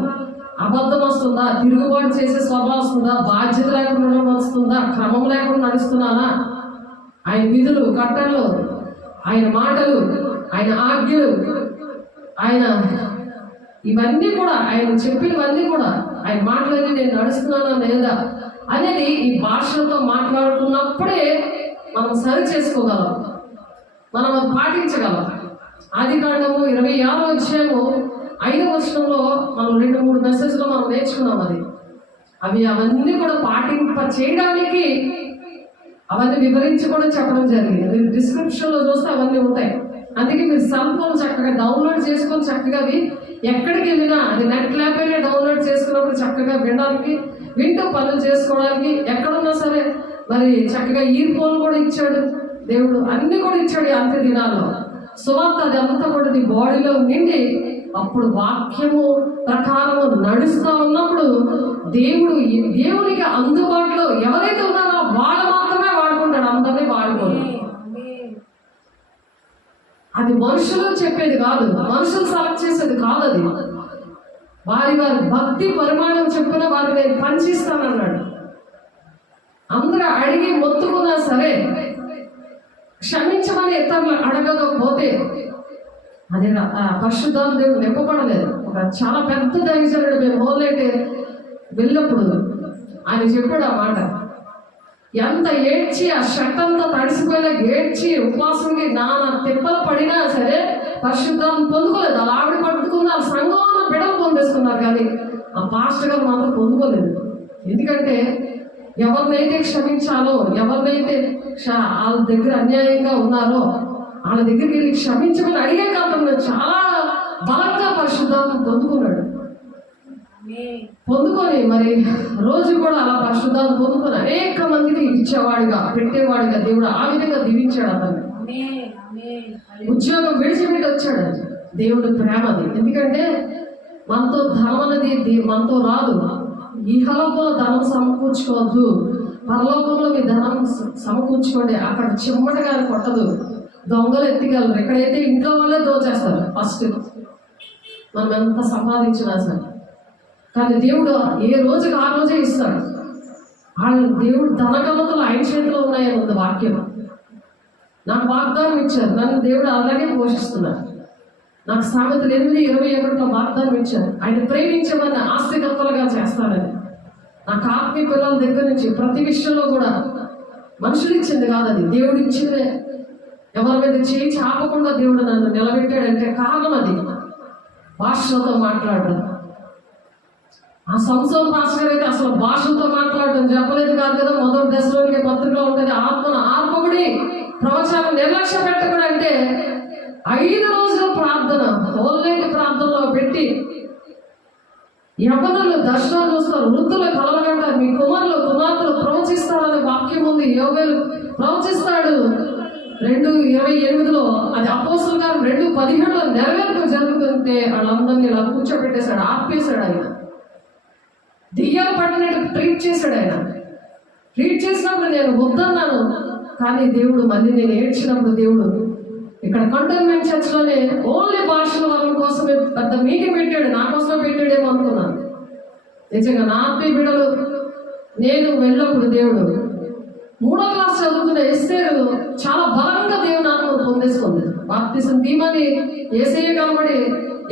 అబద్ధం వస్తుందా, తిరుగుబాటు చేసే స్వభావం వస్తుందా, బాధ్యత లేకుండా వస్తుందా, క్రమం లేకుండా నడుస్తున్నానా, ఆయన విధులు కట్టడలు, ఆయన మాటలు, ఆయన ఆజ్ఞలు, ఆయన ఇవన్నీ కూడా ఆయన చెప్పినవన్నీ కూడా ఆయన మాటలన్నీ నేను నడుస్తున్నానా లేదా అనేది ఈ భాషలతో మాట్లాడుతున్నప్పుడే మనం సరి చేసుకోగలం, మనం అది పాటించగలం. ఆదికాండము 26వ అధ్యాయము 5వ వచనంలో మనం 2-3 మెసేజ్లో మనం నేర్చుకున్నాం. అవన్నీ కూడా చేయడానికి అవన్నీ వివరించి కూడా చెప్పడం జరిగింది. మీరు డిస్క్రిప్షన్లో చూస్తే అవన్నీ ఉంటాయి. అందుకే మీరు సెల్ ఫోన్ చక్కగా డౌన్లోడ్ చేసుకొని చక్కగా ఎక్కడికి వెళ్ళినా అది నెట్ లేకపోయినా డౌన్లోడ్ చేసుకున్నప్పుడు చక్కగా వింటూ పనులు చేసుకోవడానికి ఎక్కడున్నా సరే మరి చక్కగా ఇయర్ ఫోన్ కూడా ఇచ్చాడు దేవుడు, అన్ని కూడా ఇచ్చాడు. అంత్య దినాల్లో సువార్త అది అంతా కూడా నీ బాడీలో నిండి అప్పుడు వాక్యము ప్రకారము నడుస్తూ ఉన్నప్పుడు దేవునికి అందుబాటులో ఎవరైతే ఉన్నారో వాళ్ళు మాత్రమే వాడుకుంటాడు, అందరినీ వాడుకోడు. అది మనుషులు చెప్పేది కాదు, మనుషులు సెలెక్ట్ చేసేది కాదు. అది వారి భక్తి పరిమాణం చెప్పిన వారికి నేను పంచిస్తానన్నాడు. అందరూ అడిగి మొత్తుకున్నా సరే క్షమించమని ఇతరులు అడగకపోతే అది పరిశుద్ధాత్మ దేవుడు నింపబడలేదు. ఒక చాలా పెద్ద దైవజనుడు మేము మొదలైతే వెళ్ళినప్పుడు ఆయన చెప్పాడు ఆ మాట. ఎంత ఏడ్చి ఆ షర్ట్ అంతా తడిసిపోయినా ఏడ్చి ఉపవాసంకి నానా తిప్పలు పడినా సరే పరిశుద్ధాత్మ పొందుకోలేదు. అలా ఆవిడ పట్టుకున్నారు, సంఘంలో బిడలు పొందేసుకున్నారు, కానీ ఆ పాస్టర్ గారు మాత్రం పొందుకోలేదు. ఎందుకంటే ఎవరినైతే క్షమించాలో, ఎవరినైతే వాళ్ళ దగ్గర అన్యాయంగా ఉన్నారో వాళ్ళ దగ్గరికి వెళ్ళి క్షమించమని అడిగే కాకుండా చాలా బలంగా పరిశుద్ధాత్మ పొందుకొని మరి రోజు కూడా అలా పరిశుద్ధాత్మ పొందుకొని అనేక మందికి ఇచ్చేవాడిగా పెట్టేవాడిగా దేవుడు ఆ విధంగా దీవించాడు. అతన్ని ఉద్యోగం విడిచిపెట్టి వచ్చాడు. దేవుడు ప్రేమది. ఎందుకంటే మనతో ధనం అనేది మనతో రాదు. ఈహలోకంలో ధనం సమకూర్చుకోవద్దు, పరలోకంలో మీ ధనం సమకూర్చుకోండి. అక్కడ చిమ్మటగా కొట్టదు, దొంగలు ఎత్తిగలరు. ఎక్కడైతే ఇంట్లో వాళ్ళే దోచేస్తారు ఫస్ట్, మనం ఎంత సంపాదించినా సరే. కానీ దేవుడు ఏ రోజుకి ఆ రోజే ఇస్తాడు. దేవుడు ధనగమతలు ఆయన చేతిలో ఉన్నాయని ఉంది వాక్యం. నాకు వాగ్దానం ఇచ్చారు, నన్ను దేవుడు అలాగే పోషిస్తున్నాడు. నాకు సామెతలు 8:21 వాగ్దానం ఇచ్చారు, ఆయన ప్రేమించమని ఆస్తికర్తలుగా చేస్తానని. నాకు ఆత్మీయ పిల్లల దగ్గర నుంచి ప్రతి విషయంలో కూడా మనుషులు ఇచ్చింది కాదు, అది దేవుడు ఇచ్చిందే. ఎవరి మీద చేయి చాపకుండా దేవుడు నన్ను నిలబెట్టాడంటే కారణం అది భాషలతో మాట్లాడడం. ఆ సంవత్సరం పాస్టర్ అయితే అసలు భాషలతో మాట్లాడడం చెప్పలేదు కాదు కదా. మొదటి దశలోనికి పత్రికలో ఉంటుంది, ఆత్మను ఆత్మకుడి ప్రవచనం నిర్లక్ష్య పెట్టకుడు. అంటే 5 రోజుల ప్రార్థన, హోల్ నైట్ ప్రార్థనలో పెట్టి యవ్వనులు దర్శనాలు చూస్తారు, వృద్ధులు కలవగంటారు, మీ కుమారులు కుమార్తెలు ప్రవచిస్తారనే వాక్యం ఉంది. యోగేలు ప్రవచిస్తాడు 2:28. అది అపోస్తలుల కార్యం 2:17 నెరవేర్పు జరుగుతుంటే వాళ్ళందరినీ ఇలా కూర్చోబెట్టేశాడు, ఆపేశాడు. ఆయన దెయ్యాలు పట్టినట్టు ట్రీట్ చేశాడు. ఆయన ట్రీట్ చేసినప్పుడు నేను వద్దన్నాను, కానీ దేవుడు మళ్ళీ నేను ఏడ్చినప్పుడు దేవుడు ఇక్కడ కంటోన్మెంట్ చర్చ్లోనే ఓన్లీ భాషల వాళ్ళ కోసమే పెద్ద మీటింగ్ పెట్టాడు. నా కోసమే పెట్టాడేమో అనుకున్నాను. నిజంగా నా ఆత్మీయ బిడ్డలు నేను వెళ్ళినప్పుడు దేవుడు 3వ క్లాస్ చదువుతున్న ఎస్తేరు చాలా బలంగా దేవుని ఆత్మను పొందేసుకుంది. బాప్తిసం తీమని ఏసయ్య కనబడి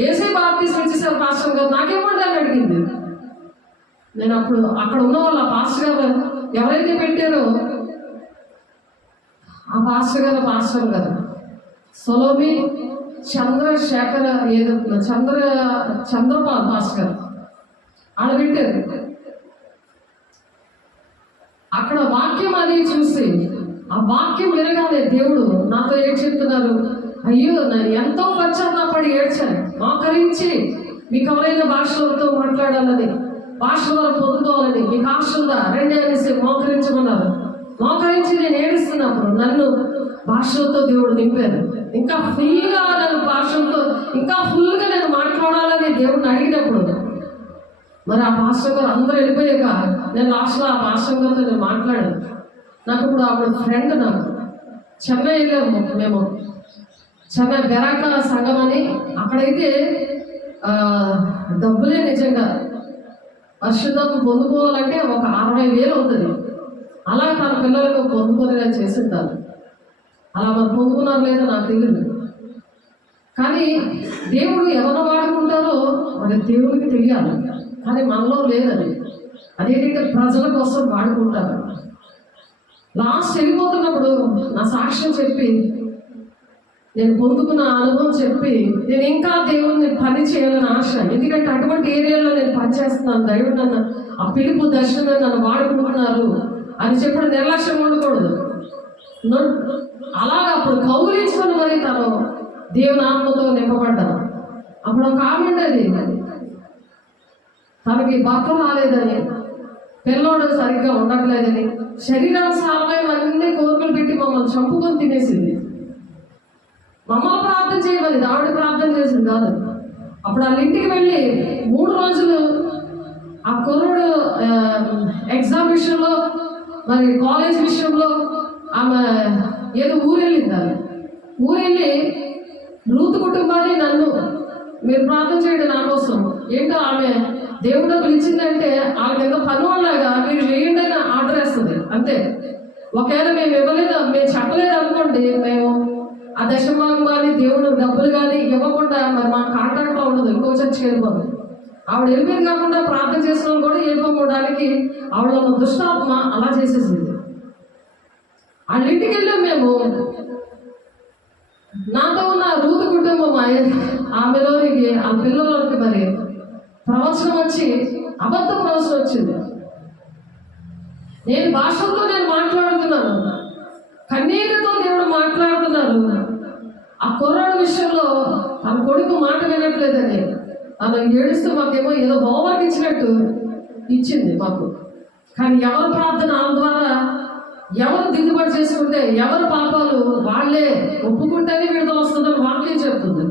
ఏసై బాప్తిసం ఇచ్చేసారు పాస్టర్ గారు, నాకేమంటే అని అడిగింది. నేను అప్పుడు అక్కడ ఉన్న వాళ్ళు ఆ పాస్టర్ గారు ఎవరైతే పెట్టారో ఆ పాస్టర్ గారు సొలోమి చంద్రశేఖర ఏదో చంద్రపాల్ పాస్టర్ గారు ఆడ పెట్టారు. అక్కడ వాక్యం అది చూసి ఆ వాక్యం వినగానే దేవుడు నాతో ఏం చెప్తున్నారు, అయ్యో నేను ఎంతో పశ్చాత్తాపడి ఏడ్చాను, మోకరించి మీకు ఎవరైనా భాషలతో మాట్లాడాలని, భాషల ద్వారా పొందుకోవాలని మీకు ఆశ ఉందా రండి అనేసి మోకరించమన్నారు. మోకరించి నేను ఏడుస్తున్నప్పుడు నన్ను భాషలతో దేవుడు నింపారు. ఇంకా ఫుల్గా నన్ను భాషలతో ఇంకా ఫుల్గా నేను మాట్లాడాలని దేవుడిని అడిగినప్పుడు మరి ఆ పాస్టర్ గారు అందరూ వెళ్ళిపోయాక నేను లాస్ట్లో ఆ పాస్టర్ గారితో నేను మాట్లాడాను. నాకు ఇప్పుడు ఆవిడ ఫ్రెండ్, నాకు చెన్నై వెళ్ళాము మేము, చెన్నై బెరాక సంఘం అని. అక్కడైతే డబ్బులే నిజంగా పరిశుద్ధం పొందుకోవాలంటే ఒక 60,000 అవుతుంది. అలా తన పిల్లలకు పొందుకునేలా చేసింటారు. అలా మరి పొందుకున్నారు లేదో నాకు తెలియదు. కానీ దేవుడు ఎవరు వాడుకుంటారో మరి దేవుడికి తెలియాలి. కానీ మనలో లేదని అదేంటంటే ప్రజల కోసం వాడుకుంటారు. లాస్ట్ వెళ్ళిపోతున్నప్పుడు నా సాక్ష్యం చెప్పి నేను పొందుకున్న అనుభవం చెప్పి నేను ఇంకా దేవుణ్ణి పని చేయాలని ఆశ. ఎందుకంటే అటువంటి ఏరియాలో నేను పనిచేస్తున్నాను, దేవుడు నన్ను ఆ పిలుపు దర్శనం నన్ను వాడుకుంటున్నారు అని చెప్పడం నిర్లక్ష్యం ఉండకూడదు. అలాగా అప్పుడు కౌలించుకొని మరి తను దేవుని ఆత్మతో నింపబడ్డాను. అప్పుడు ఒక ఆమె ఉండేది, తనకి భర్త రాలేదని, పిల్లోడు సరిగ్గా ఉండట్లేదని, శరీరానుసారమైనవన్నీ కోరికలు పెట్టి మమ్మల్ని చంపుకొని తినేసింది. మమ్మల్ని ప్రార్థన చేయమని ఆవిడ ప్రార్థన చేసింది కాదు. అప్పుడు వాళ్ళ ఇంటికి వెళ్ళి 3 రోజులు ఆ కుర్రుడు ఎగ్జామ్ విషయంలో మరి కాలేజ్ విషయంలో ఆమె ఏదో ఊరెళ్ళింది. ఆమె ఊరెళ్ళి రూతు కుటుంబాన్ని నన్ను మీరు ప్రార్థన చేయండి నా కోసం. ఏంటో ఆమె దేవుడు పిలిచిందంటే ఆమె ఏదో పనివాళ్ళగా మీరు వేయండి అని ఆర్డర్ వేస్తుంది అంతే. ఒకవేళ మేము ఇవ్వలేదు, మేము చెప్పలేదు అనుకోండి, మేము ఆ దశభాగం కానీ దేవుడు డబ్బులు కానీ ఇవ్వకుండా మరి మా కాంట్రాక్ట్లో ఉండదు, ఇంకో చర్చికి వెళ్ళిపోతుంది. ఆవిడ వెళ్ళిపోయింది కాకుండా ప్రార్థన చేసిన వాళ్ళు కూడా వెళ్ళిపోవడానికి ఆవిడ ఉన్న దుష్టాత్మ అలా చేసేసింది. వాళ్ళ ఇంటికి వెళ్ళాం మేము. నాతో ఉన్న రూతు కుటుంబం ఆమెలోనికి ఆ పిల్లలోనికి మరి ప్రవచనం వచ్చి అబద్ధ ప్రవచనం వచ్చింది. నేను భాషలతో నేను మాట్లాడుతున్నాను, కన్నీటితో దేవుడు మాట్లాడుతున్నారు. ఆ కుర్రాడు విషయంలో తన కొడుకు మాట వినట్లేదని తను ఏడుస్తూ మాకేమో ఏదో హోంవర్క్ ఇచ్చినట్టు ఇచ్చింది మాకు. కానీ ఎవరి ప్రార్థన వాళ్ళ ద్వారా ఎవరు దిద్దుబాటు చేసుకుంటే ఎవరి పాపాలు వాళ్ళే ఒప్పుకుంటేనే విడుదల వస్తుందని వాక్యం చెప్తుంది.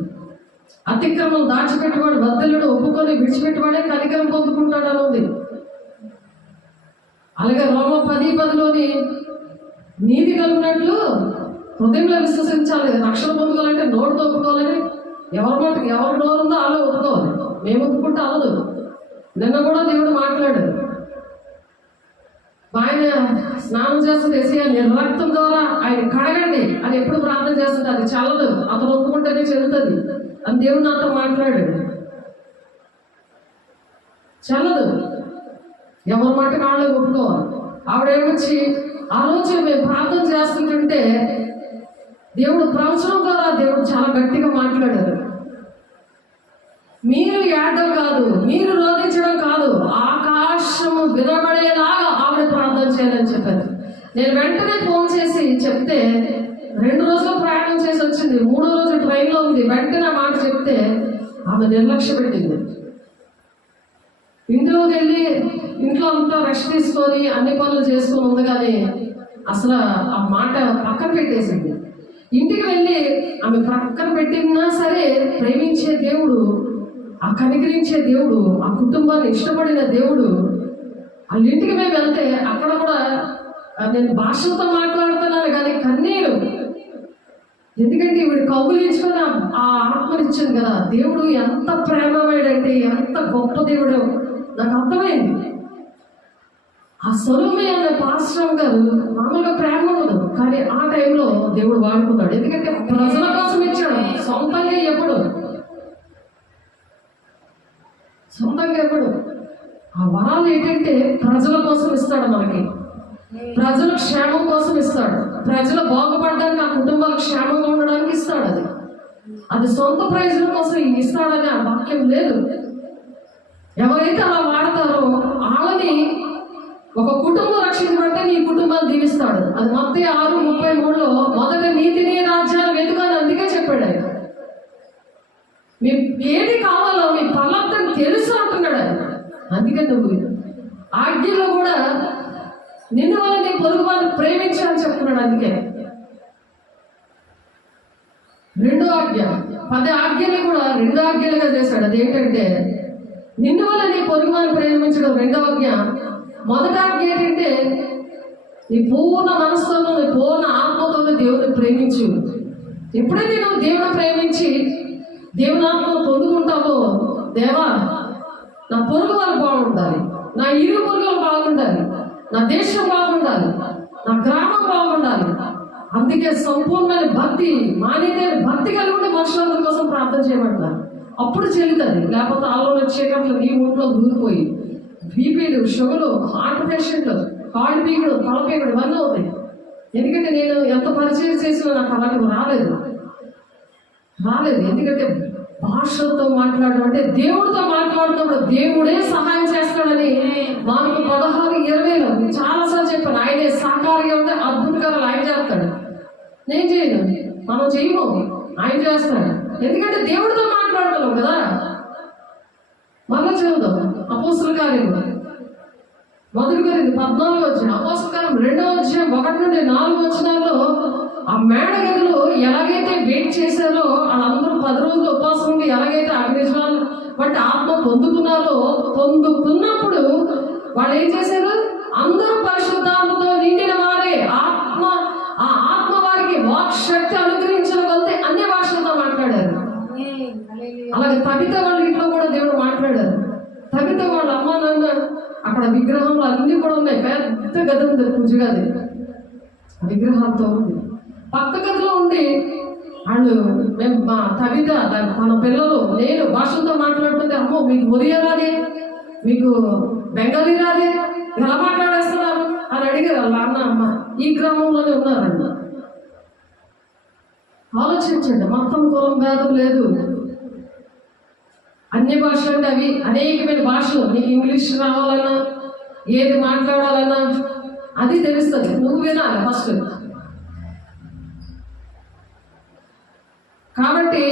అతిక్రమం దాచిపెట్టేవాడు బద్దలుడు ఒప్పుకొని విడిచిపెట్టేవాడే కనికరం పొందుకుంటాడు అని ఉంది. అలాగే రోమ 10:10లోని నీతి కలిగినట్లు హృదయంలో విశ్వసించాలి, రక్షణ పొందుకోవాలంటే నోటితో ఒప్పుకోవాలని. ఎవరి మటుకు ఎవరి నోరుందో అలా ఒప్పుకోవాలి, మేము ఒప్పుకుంటే అవ్వదు. నిన్న కూడా దేవుడు మాట్లాడాడు. ఆయన స్నానం చేస్తుంది ఏసయ్యా నిర్రక్తం ద్వారా ఆయన కడగండి అని ఎప్పుడు ప్రార్థన చేస్తుంది. అది చల్లదు, అతను ఒప్పుకుంటేనే చెల్లుతుంది అని దేవుడు నాతో మాట్లాడాడు. చల్లదు, ఎవరి మాట కాళ్ళే ఒప్పుకోవాలి. ఆవిడేమొచ్చి ఆ రోజు మేము ప్రార్థన చేస్తుంటుంటే దేవుడు ప్రవచనం ద్వారా దేవుడు చాలా గట్టిగా మాట్లాడారు. మీరు ఏడడం కాదు, మీరు రోధించడం కాదు, ఆకాశము వినబడేలాగా ఆవిడ ప్రార్థన చేయాలని చెప్పారు. నేను వెంటనే ఫోన్ చేసి చెప్తే 2 రోజులు ప్రయాణం చేసి వచ్చింది, 3వ రోజు ట్రైన్లో ఉంది. వెంటనే ఆ మాట చెప్తే ఆమె నిర్లక్ష్య పెట్టింది. ఇంట్లోకి వెళ్ళి ఇంట్లో అంతా రెస్ట్ తీసుకొని అన్ని పనులు చేసుకొని ఉంది, కానీ అసలు ఆ మాట పక్కన పెట్టేసింది. ఇంటికి వెళ్ళి ఆమె పక్కన పెట్టినా సరే ప్రేమించే దేవుడు, ఆ కనికరించే దేవుడు, ఆ కుటుంబాన్ని ఇష్టపడిన దేవుడు వాళ్ళ ఇంటికి మేము వెళ్తే అక్కడ కూడా నేను భాషలతో మాట్లాడుతున్నాను కానీ కన్నీరు. ఎందుకంటే ఈవిడ కౌగులించుకొని ఆ ఆత్మనిచ్చింది కదా. దేవుడు ఎంత ప్రేమమయుడంటే, ఎంత గొప్ప దేవుడు నాకు అర్థమైంది. ఆ సొలొమోను అనే పాస్టర్ గారు మామూలుగా ప్రేమ ఉండదు, కానీ ఆ టైంలో దేవుడు వాడుకున్నాడు. ఎందుకంటే ప్రజల కోసం ఇచ్చాడు, సొంతంగా ఎప్పుడు ఆ వరాలు ఏంటంటే ప్రజల కోసం ఇస్తాడు, మనకి ప్రజల క్షేమం కోసం ఇస్తాడు, ప్రజలు బాగుపడడానికి, ఆ కుటుంబాలు క్షేమంగా ఉండడానికి ఇస్తాడు. అది సొంత ప్రయోజనం కోసం ఇస్తాడని ఆ వాక్యం లేదు. ఎవరైతే అలా వాడతారో వాళ్ళని, ఒక కుటుంబం రక్షించబడితే నీ కుటుంబాన్ని దీవిస్తాడు. అది మత్తయి 6:33లో మొదట నీతిని రాజ్యాన్ని వెతుకాలని అందుకే చెప్పాడు ఆయన. మీకు ఏది కావాలో మీ పర్లంతం తెలుసు అంటున్నాడు ఆయన. అందుకే నువ్వు ఆజ్ఞలో కూడా నిన్ను వల్ల నీ పొరుగు వాళ్ళని ప్రేమించాలని చెప్తున్నాడు. అందుకే రెండో ఆజ్ఞ, 10 ఆజ్ఞలు కూడా 2 ఆజ్ఞలుగా చేశాడు. అదేంటంటే నిన్ను వల్ల నీ పొరుగు వాళ్ళని ప్రేమించడం రెండో ఆజ్ఞ. మొదటి ఆజ్ఞ ఏంటంటే నీ పూర్ణ మనసుతోనూ, నీ పూర్ణ ఆత్మతోనూ దేవుని ప్రేమించు. ఎప్పుడైతే నువ్వు దేవుని ప్రేమించి దేవుని ఆత్మను పొందుకుంటావో, దేవా నా పొరుగు వాళ్ళు బాగుండాలి, నా ఇరుగు పొరుగులు బాగుండాలి, నా దేశం బాగుండాలి, నా గ్రామం బాగుండాలి. అందుకే సంపూర్ణమైన భక్తి, మాన్యతైన భక్తి కలిగి ఉండే మనుషులందరి కోసం ప్రార్థన చేయమంటారు. అప్పుడు చెల్లుతుంది. లేకపోతే ఆలోచన చీకట్లు నీ ఒంట్లో దూరిపోయి బీపీలు, షుగర్లు, హార్ట్ పేషెంట్లు, కాళ్ళు పీకుడు, తల పీకుడు ఇవన్నీ అవుతాయి. ఎందుకంటే నేను ఎంత పరిచయం చేసినా నాకు అలాంటివి రాలేదు. ఎందుకంటే భాషలతో మాట్లాడడం అంటే దేవుడితో మాట్లాడుతున్నప్పుడు దేవుడే సహాయం చేస్తాడని మార్కు 16:20లో చాలాసార్లు చెప్పాను. ఆయనే సహకారిగా ఉంటే అద్భుతకారాలు ఆయన చేస్తాడు. నేను చేయను, మనం చేయము, ఆయన చేస్తాడు. ఎందుకంటే దేవుడితో మాట్లాడుతున్నాం కదా. మళ్ళీ చదువుదాం అపోస్తుల కార్యము 1 కొరింథీ 14 అపోస్తుల కార్యం 2:1-4 ఆ మేడ గదిలో ఎలాగైతే వెయిట్ చేశారో వాళ్ళందరూ 10 రోజులు ఉపవాసం ఉండి ఎలాగైతే అగ్నిజ్వాలు వంటి ఆత్మ పొందుకున్నప్పుడు వాళ్ళు ఏం చేశారు? అందరూ పరిశుద్ధాత్మతో నిండిన వారే, ఆ ఆత్మ వారికి వాక్ శక్తి అనుగ్రహించగలిగితే అన్ని భాషలతో మాట్లాడారు. అలాగే తబిత వాళ్ళ ఇంట్లో కూడా దేవుడు మాట్లాడారు. తబిత వాళ్ళ అమ్మ నాన్న అక్కడ విగ్రహంలో అన్ని కూడా ఉన్నాయి. పెద్ద గది ఉంది, పూజ గది విగ్రహాలతో ఉంది. పక్క గదిలో ఉండి వాళ్ళు మేము మా తబిత తన పిల్లలు నేను భాషలతో మాట్లాడుతుంటే, అమ్మో మీకు ఒరియా రాదే, మీకు బెంగాలీ రాదే, ఎలా మాట్లాడేస్తున్నారు అని అడిగారు వాళ్ళ అన్న అమ్మ. ఈ గ్రామంలోనే ఉన్నారండి. ఆలోచించండి, మొత్తం కులం భేదం లేదు. అన్ని భాషలు అంటే అవి అనేకమైన భాషలు. నీకు ఇంగ్లీష్ రావాలన్నా, ఏది మాట్లాడాలన్నా అది తెలుస్తుంది. నువ్వు వినాలి ఫస్ట్. కాబట్టి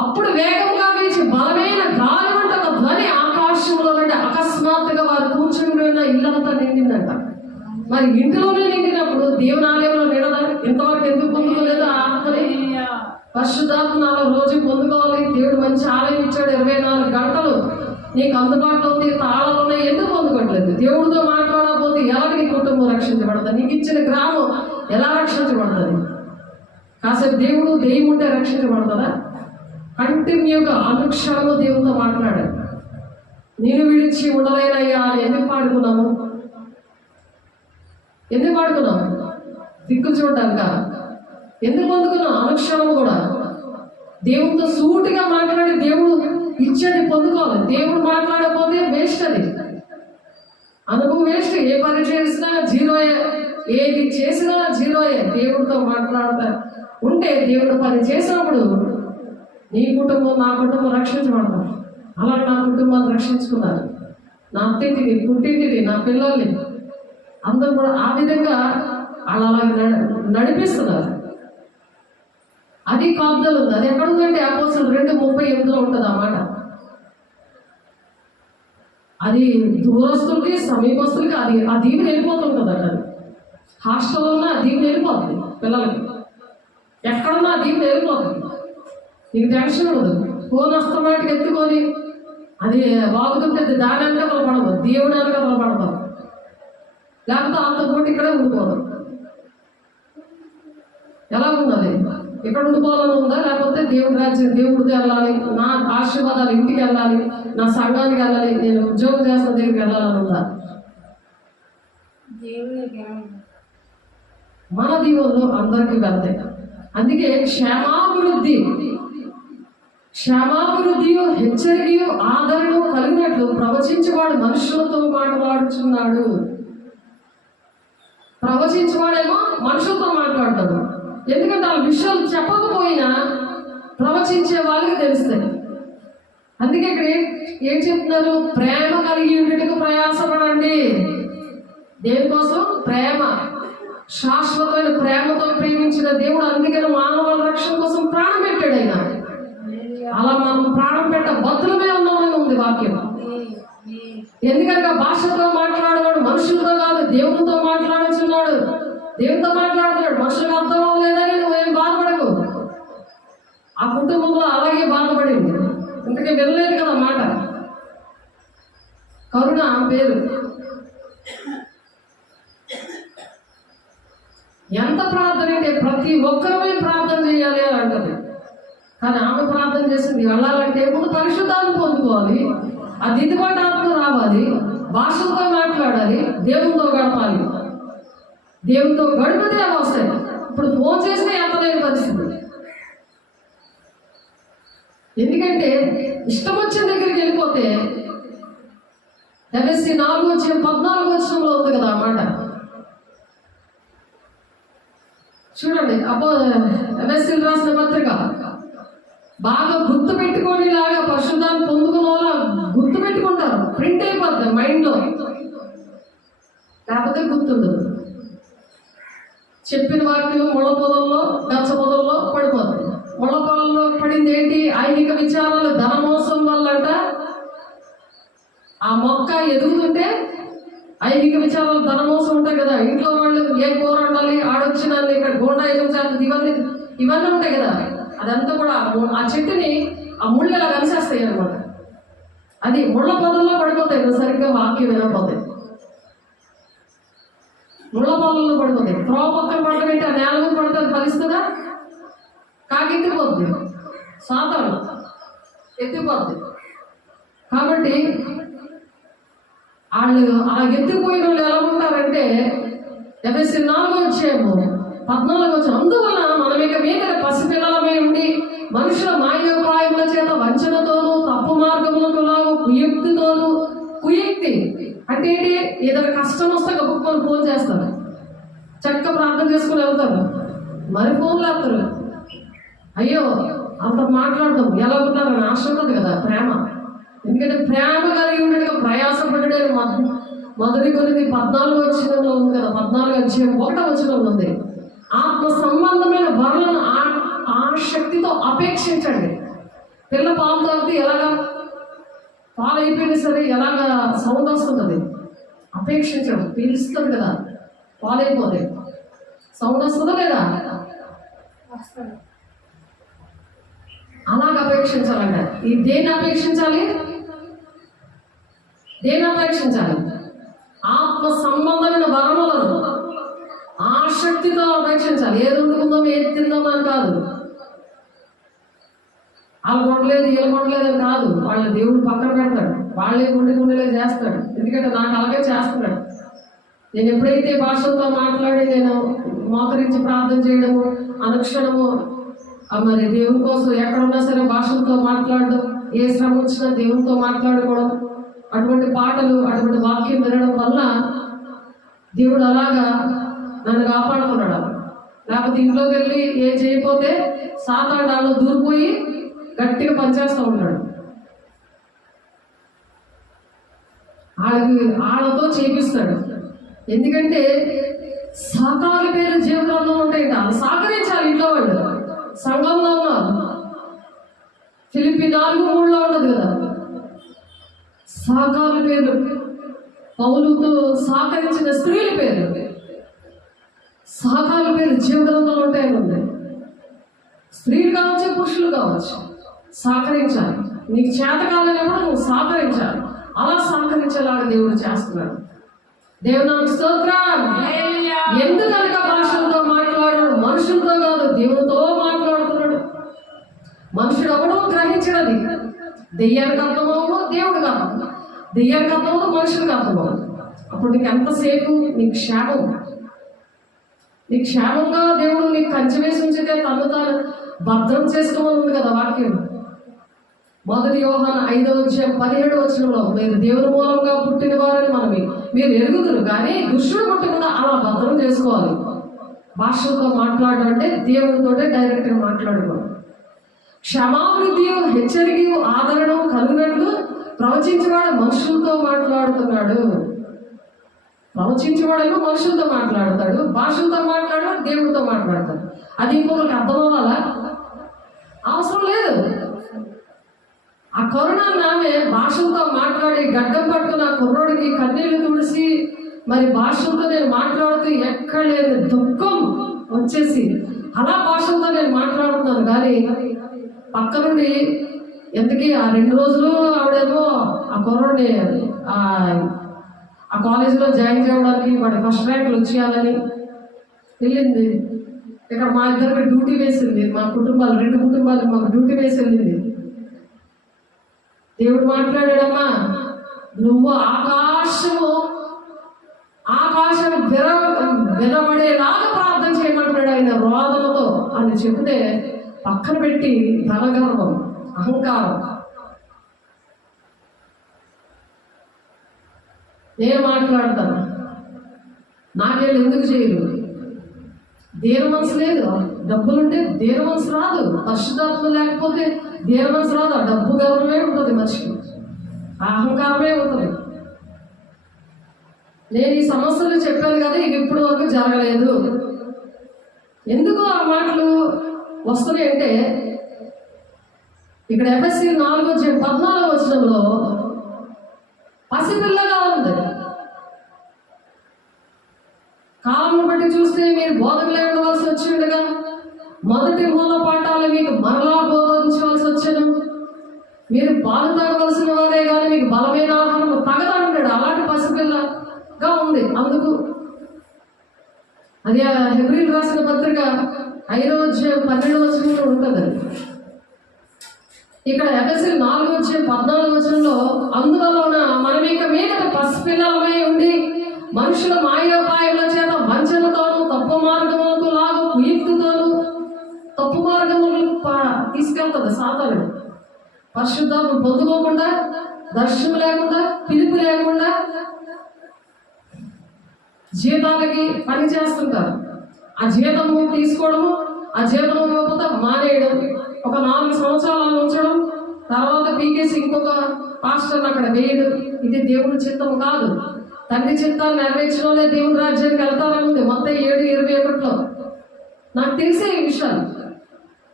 అప్పుడు వేగంగా వీచి బలమైన గాలి వంటి ఒక ధ్వని ఆకాశంలో నుండి అకస్మాత్తుగా వారు కూర్చుని ఉన్న ఇల్లంతా నిండిందంట. మరి ఇంటిలోనే నిండినప్పుడు దేవుని ఆలయంలో నిండదా? ఇంతవరకు ఎందుకు పొందుకోలేదు ఆ ఆత్మని? పరిశుద్ధాత్మ రోజు పొందుకోవాలి. దేవుడు మంచి ఆలయం ఇచ్చాడు, 24 గంటలు నీకు అందుబాటులో ఉంది, తాళాలు ఉన్నాయి. ఎందుకు పొందుకోవట్లేదు? దేవుడితో మాట్లాడకపోతే ఎలాగ నీ కుటుంబం రక్షించబడుతుంది? నీకు ఇచ్చిన గ్రామం ఎలా రక్షించబడుతుంది? కాసేపు దేవుడు దెయ్యం ఉంటే రక్షించబడుతుందా? కంటిన్యూగా అనుక్షణము దేవుడితో మాట్లాడాడు. నేను విడిచి ఉండలేనయ్యా అని ఎందుకు పాడుకున్నాము? దిక్కు చూడడానిక? ఎందుకు పొందుకున్నాం? అనుక్షణము కూడా దేవుడితో సూటిగా మాట్లాడి దేవుడు ఇచ్చేది పొందుకోవాలి. దేవుడు మాట్లాడకపోతే వేస్ట్, అది అనుభవం వేస్ట్. ఏ పని చేసినా జీరోయే, ఏది చేసినా జీరోయే. దేవుడితో మాట్లాడుతా ఉంటే దేవుడు పని చేసినప్పుడు నీ కుటుంబం, నా కుటుంబం రక్షించబడతాం. అలా నా కుటుంబాన్ని రక్షించుకున్నారు, నా అత్తింటిని, పుట్టింటిని, నా పిల్లల్ని అందరూ కూడా ఆ విధంగా అలా నడిపిస్తున్నారు. అది కాపుదలు ఉంది. అది ఎక్కడ ఉందంటే అపోస్తలుల 2:38 ఉంటుంది అన్నమాట. అది దూరస్తులకి సమీపస్తులకి అది ఆ దీవెన వెళ్ళిపోతుంటుంది అట. హాస్టల్లో ఉన్న ఆ దీవెన వెళ్ళిపోతుంది పిల్లలకి. ఎక్కడున్నా ఆ దీవెన వెళ్ళిపోతుంది. నీకు టెన్షన్ ఉండదు. ఫోన్ వస్తమాటికి ఎత్తుకొని అది వాగుతుంటే దాని వెనక పడదు, దేవుడు వెనక పడతారు. లేకపోతే అంత పోటీ ఇక్కడే ఉండిపోదు. ఎలా ఉన్నది? ఇక్కడ ఉండిపోవాలని ఉందా? లేకపోతే దేవుడి రాజ్యం, దేవుడితో వెళ్ళాలి, నా ఆశీర్వాదాలు ఇంటికి వెళ్ళాలి, నా సంఘానికి వెళ్ళాలి, నేను ఉద్యోగం చేస్తున్న దగ్గరికి వెళ్ళాలని ఉందా? మన దీవుల్లో అందరికీ వెళ్తాయి. అందుకే క్షేమాభివృద్ధి క్షేమాభివృద్ధియు హెచ్చరికయు ఆదరణ కలిగినట్లు ప్రవచించేవాడు మనుషులతో మాట్లాడుచున్నాడు. ప్రవచించేవాడేమో మనుషులతో మాట్లాడతాడు. ఎందుకంటే ఆ విషయాలు చెప్పకపోయినా ప్రవచించే వాళ్ళకి తెలుస్తాయి. అందుకే ఇక్కడ ఏం చెప్తున్నారు? ప్రేమ కలిగి ఉండేందుకు ప్రయాసపడండి. దేనికోసం? ప్రేమ. శాశ్వతమైన ప్రేమతో ప్రేమించిన దేవుడు అందుకని మానవుల రక్షణ కోసం ప్రాణం పెట్టాడు ఆయన. అలా మనం ప్రాణం పెట్ట బతులమే ఉన్నామని ఉంది వాక్యం. ఎందుకంటే భాషతో మాట్లాడేవాడు మనుషులతో కాదు, దేవునితో మాట్లాడుచున్నాడు. దేవునితో మాట్లాడుతున్నాడు. మనుషులకు అర్థం అవ్వలేదని నువ్వేం బాధపడకు. ఆ కుటుంబంలో అలాగే బాధపడింది. ఇంతకీ వినలేదు కదా మాట. కరుణ ఆమె పేరు. ఎంత ప్రార్థన అంటే ప్రతి ఒక్కరమే ప్రార్థన చేయాలి అని అంటది. కానీ ఆమె ప్రార్థన చేసింది వెళ్ళాలంటే ముందు పరిశుద్ధాన్ని పొందుకోవాలి, ఆ దిద్దుబాటు ఆత్మ రావాలి, భాషలతో మాట్లాడాలి, దేవునితో గడపాలి. దేవునితో గడిపితే అవి వస్తాయి. ఇప్పుడు ఫోన్ చేసినా ఎత్తలేని పరిస్థితి. ఎందుకంటే ఇష్టం వచ్చిన దగ్గరికి వెళ్ళిపోతే ఎఫెసీ 4:14 వచనంలో ఉంది కదా ఆ మాట. చూడండి, ఎఫెసీ రాసిన పత్రిక బాగా గుర్తు పెట్టుకునేలాగా పరిశుద్ధాన్ని పొందుకున్న వాళ్ళ గుర్తు పెట్టుకుంటారు. ప్రింట్ అయిపోద్ది మైండ్లో, లేకపోతే గుర్తుండదు. చెప్పిన వాక్యం ముళ్ళ పొదల్లో గచ్చ పొదల్లో పడిపోతుంది. ముళ్ళ పొదల్లో పడింది ఏంటి? ఐహిక విచారాలు, ధనమోసం వల్లంట. ఆ మొక్క ఎదుగుతుంటే ఐహిక విచారాలు, ధనమోసం ఉంటాయి కదా. ఇంట్లో వాళ్ళు ఏ కూర ఉండాలి, ఆడొచ్చిన ఇక్కడ గోండా చేస్తుంది, ఇవన్నీ ఉంటాయి కదా. అదంతా కూడా ఆ చెట్టుని ఆ ముళ్ళు ఇలా కలిసేస్తాయి అనమాట. అది ముళ్ళ పొదల్లో పడిపోతాయి. సరిగ్గా వాక్యం వినకపోతాయి ముళ్ళ పొదల్లో పడిపోతాయి. త్రోవ పక్కన పడటం ఏంటి? ఆ నేల మీద పడితే అది ఫలిస్తుందా? కాకెత్తిపోద్ది, సాతాను ఎత్తిపోద్ది. కాబట్టి వాళ్ళు ఆ ఎత్తిపోయిన వాళ్ళు ఎలా ఉంటారంటే ఎఫెసీ 4:14 అందువల్ల మనం ఇక మీద పసిపిల్లలమై ఉండి మనుషుల మాయోపాయముల చేత వంచనతోనూ తప్పు మార్గములతోనూ కుయుక్తితోనూ, కుయుక్తి అంటే ఏంటి? ఏదైనా కష్టం వస్తే గొప్పని ఫోన్ చేస్తారు, చక్క ప్రార్థన చేసుకుని వెళ్తారు, మరి ఫోన్లు వేస్తారు. అయ్యో అంత మాట్లాడదాం ఎలా ఉంటారని ఆశ ఉంటుంది కదా. ప్రేమ. ఎందుకంటే ప్రేమ కలిగి ఉండేట్టుగా ప్రయాసపడ్డాడు. మొదటి కొరింథీ 14 వచనంలో ఉంది కదా. 14:1 వచనంలో ఉంది. ఆత్మ సంబంధమైన వరలను ఆ శక్తితో అపేక్షించండి. పిల్ల పాలు తాగితే ఎలాగా పాలు అయిపోయినా సరే ఎలాగా సౌండ్ వస్తుంటుంది, అపేక్షించడం. పీలుస్తుంది కదా, పాలైపోతే సౌండ్ వస్తుందా లేదా? అలాగ అపేక్షించాలంట. ఈ దేన్ని అపేక్షించాలి? దేన్ని అపేక్షించాలి? ఆత్మ సంబంధమైన వరములను ఆసక్తితో అపేక్షించాలి. ఏది వండుకుందాం, ఏది తిందాం అని కాదు. వాళ్ళు కొనలేదు, వీళ్ళు కొనలేదు అని కాదు. వాళ్ళ దేవుడు పక్కన పెడతాడు, వాళ్ళే గుండెలే చేస్తాడు. ఎందుకంటే నాకు అలాగే చేస్తున్నాడు. నేను ఎప్పుడైతే భాషలతో మాట్లాడి నేను మోకరించి ప్రార్థన చేయడము, అనుక్షణము మరి దేవుని కోసం ఎక్కడున్నా సరే భాషలతో మాట్లాడడం, ఏ శ్రమ వచ్చినా దేవునితో మాట్లాడుకోవడం, అటువంటి పాటలు, అటువంటి వాక్యం వినడం వల్ల దేవుడు అలాగా నన్ను కాపాడుతున్నాడు. లేకపోతే ఇంట్లోకి వెళ్ళి ఏం చేయకపోతే సాతాండాల్లో దూరిపోయి గట్టిగా పనిచేస్తూ ఉంటాడు. వాళ్ళతో చేపిస్తాడు. ఎందుకంటే సహకారుల పేరు జీవితంలో ఉంటాయి. వాళ్ళు సహకరించాలి. ఇంట్లో వాళ్ళు సంఘంలో ఉన్నారు. ఫిలిప్పీ 4:3 ఉండదు కదా. సహకారుల పేరు, పౌలుతో సహకరించిన స్త్రీల పేరు, సహకారుల పేరు జీవితంలో ఉంటాయని ఉంది. స్త్రీలు కావచ్చు, పురుషులు కావచ్చు, సహకరించాలి. నీకు చేతకాలనేప్పుడు నువ్వు సహకరించాలి. అలా సహకరించేలాగా దేవుడు చేస్తున్నాడు. దేవుని స్తోత్రం. ఎందుకనగా భాషలతో మాట్లాడు, మనుషులతో కాదు, దేవునితో మాట్లాడుతున్నాడు. మనుషుడు ఎవడో గ్రహించినది. దెయ్యానికి అర్థమవు, దేవుడికి అర్థం. దెయ్యానికి అర్థమవు, మనుషులకు అర్థమవు. అప్పుడు నీకు ఎంతసేపు నీకు క్షేమం, నీకు క్షేమంగా దేవుడు నీకు కంచె వేసి ఉంచితే తను తాను భద్రం చేసుకోమని ఉంది కదా వాక్యం. మొదటి యోహాను 5:17 మీరు దేవుని మూలంగా పుట్టిన వారని మనవి మీరు ఎరుగుదురు, కానీ దుష్టుడు పుట్టకుండా అలా భద్రం చేసుకోవాలి. భాషలతో మాట్లాడడం అంటే దేవునితోటే డైరెక్ట్గా మాట్లాడుకోవాలి. క్షమాభివృద్ధి, హెచ్చరిక, ఆదరణ కలిగినట్లు ప్రవచించేవాడు మనుషులతో మాట్లాడుతున్నాడు. ప్రవచించేవాడేమో మనుషులతో మాట్లాడతాడు, భాషలతో మాట్లాడాడు, దేవుడితో మాట్లాడతాడు. అది ఇంకొకరికి అర్థం అవ్వాలా? అవసరం లేదు. ఆ కరోనా ఆమె భాషలతో మాట్లాడి గడ్డం పట్టుకున్న కుర్రోడికి కన్నీళ్లు తుడిసి మరి భాషలతో నేను మాట్లాడుతూ ఎక్కడ లేని దుఃఖం వచ్చేసి అలా భాషలతో నేను మాట్లాడుతున్నాను. కానీ పక్క నుండి ఎందుకీ ఆ 2 రోజులు ఆవిడేమో ఆ కుర్రోడిని ఆ కాలేజీలో జాయిన్ చేయడానికి వాడి ఫస్ట్ ర్యాంకులు వచ్చేయాలని వెళ్ళింది. ఇక్కడ మా ఇద్దరికి డ్యూటీ వేసింది. మా కుటుంబాలు 2 కుటుంబాలు మాకు డ్యూటీ వేసి వెళ్ళింది. దేవుడు మాట్లాడాడమ్మా, నువ్వు ఆకాశం వినబడేలాగా ప్రార్థన చేయమంటాడు ఆయన రోదనతో అని చెబితే పక్కన పెట్టి ధనగర్వం, అహంకారం. నేను మాట్లాడతాను, నాకేళ్ళు ఎందుకు చేయరు? దీన మనసు లేదు. డబ్బులుంటే దీన మనసు రాదు, పరిశుద్ధాత్మ లేకపోతే దీన మనసు రాదు. ఆ డబ్బు గర్వమే ఉంటుంది మనిషికి, ఆ అహంకారమే ఉంటుంది. నేను ఈ సమస్యలు చెప్పాను కదా, ఇది ఇప్పుడు వరకు జరగలేదు. ఎందుకు ఆ మాటలు వస్తున్నాయి అంటే ఇక్కడ ఎఫ్ఎస్సి 4:14 పసిపిల్లగా ఉంది. కాలం బట్టి చూస్తే మీరు బోధకులే ఉండవలసి వచ్చిండగా మొదటి మూల పాఠాలు మీకు మరలా బోధించవలసి వచ్చాను. మీరు పాలు తాగవలసిన వారే కానీ మీకు బలమైన ఆహారం తగదంటాడు. అలాంటి పసిపిల్లగా ఉంది. అందుకు అది హెబ్రీలు రాసిన పత్రిక 5:12 ఉంటుంది. ఇక్కడ ఎఫ్ఎస్సి 4:14 అందువలన మనం ఇక మీదట పసిపిల్లలమై ఉండి మనుషుల మాయోపాయముల చేత వంచనతోనూ తప్పు మార్గములకు లాగా కుయుక్తితోనూ తప్పు మార్గములు తీసుకెళ్తుంది సాతానుడు. పరిశుద్ధాత్మ పొందుకోకుండా, దర్శనం లేకుండా, పిలుపు లేకుండా జీతాలకి పని చేస్తుంటారు. ఆ జీతము తీసుకోవడము, ఆ జీతం ఇవ్వకపోతే మానేయడం, ఒక 4 సంవత్సరాలు ఉంచడం, తర్వాత పీకేసి ఇంకొక పాస్టర్ని అక్కడ వేయడం. ఇది దేవుడి చిత్తం కాదు. తండ్రి చిత్తాన్ని నెరవేర్చడంలో దేవుని రాజ్యానికి వెళ్తారని ఉంది మొత్తం 7:21. నాకు తెలిసే ఈ విషయాలు.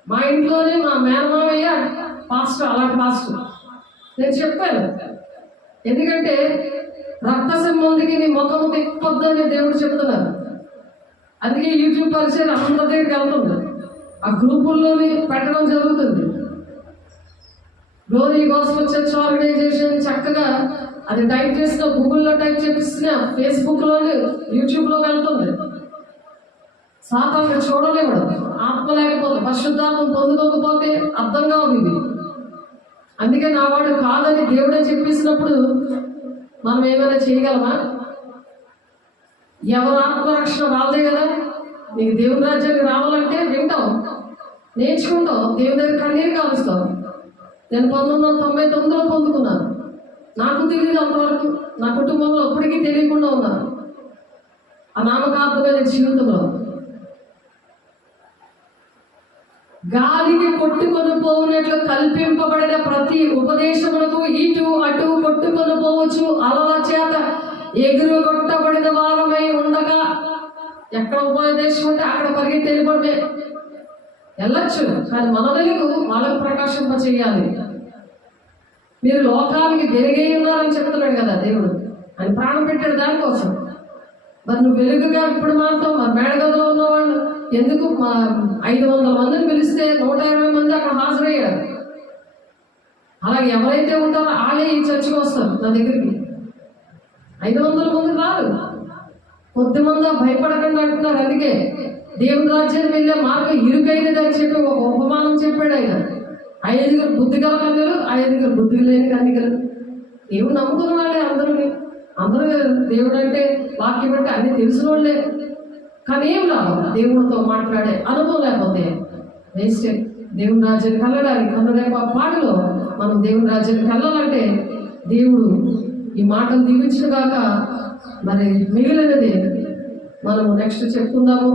మా ఇంట్లోనే మా మేనమామయ్య పాస్టర్, అలాంటి పాస్టర్. నేను చెప్పాను, ఎందుకంటే రక్త సంబంధికి నీ ముఖము తిప్పొద్దు అని దేవుడు చెప్తున్నారు. అందుకే యూట్యూబ్ పరిచయం అందరి దగ్గరికి వెళ్తుంది. ఆ గ్రూపుల్లోని పెట్టడం జరుగుతుంది. గ్లోరీ గాస్పెల్ చర్చ్ ఆర్గనైజేషన్ చక్కగా అది టైప్ చేసిన, గూగుల్లో టైప్ చేపిస్తున్నా, ఫేస్బుక్లోని యూట్యూబ్లో వెళ్తుంది. సాతాను చూడలేడు. ఆత్మ లేకపోతే, పరిశుద్ధాత్మ పొందుకోకపోతే అర్థం కావు ఇది. అందుకే నా వాడు కాదని దేవుడే చెప్పేసినప్పుడు మనం ఏమైనా చేయగలమా? ఎవరు ఆత్మరక్షణ వాళ్ళదే కదా. నీకు దేవుని రాజ్యానికి రావాలంటే వింటాం, నేర్చుకుంటాం, దేవుని దగ్గర కన్నీరు కాలుస్తాం. నేను 1999లో పొందుకున్నాను. నాకు తెలియదు అంతవరకు. నా కుటుంబంలో అప్పటికీ తెలియకుండా ఉన్నారు. ఆ నామకార్థమైన జీవితంలో గాలికి కొట్టుకొని పోవునట్లు కల్పింపబడిన ప్రతి ఉపదేశములకు ఇటు అటు కొట్టుకొని పోవచ్చు. అలల చేత ఎగురుగొట్టబడిన వారమై ఉండగా, ఎక్కడ ఉపదేశం ఉంటే అక్కడ పరిగెత్తి వెళ్ళిపడితే వెళ్ళొచ్చు. కానీ మన వెలుగు వాళ్ళకు ప్రకాశింప చేయాలి. మీరు లోకానికి వెలుగై ఉన్నారని చెప్తున్నాడు కదా దేవుడు. అని ప్రాణం పెట్టాడు దానికోసం. మరి నువ్వు వెలుగుగా ఇప్పుడు మాత్రం మరి మేడగదిలో ఉన్నవాళ్ళు ఎందుకు 500 మందిని పిలిస్తే 120 మంది అక్కడ హాజరయ్యారు. అలాగే ఎవరైతే ఉంటారో వాళ్ళే ఈ చర్చకు వస్తారు నా దగ్గరికి. 500 మంది రారు. కొద్దిమంది భయపడకుండా అంటున్నారు. అందుకే దేవుని రాజ్యానికి వెళ్ళే మార్గం ఇరుకైనదని చెప్పి ఒక ఉపమానం చెప్పాడు ఆయన. 5 బుద్ధి గల కన్యలు, 5 బుద్ధి లేని కన్యకలు. దేవుడు నమ్ముకున్న వాళ్ళే అందరూ దేవుడు అంటే వాక్యం అంటే అన్ని తెలిసిన వాళ్ళే. కానీ ఏం లాభం? దేవుడితో మాట్లాడే అనుభవం లేకపోతే వేస్టే. దేవుని రాజ్యానికి వెళ్ళడానికి పాటలో మనం దేవుని రాజ్యానికి వెళ్ళాలంటే దేవుడు ఈ మాటలు దీవించిన గాక. మరి మిగిలినది మనము నెక్స్ట్ చెప్పుకుందాము.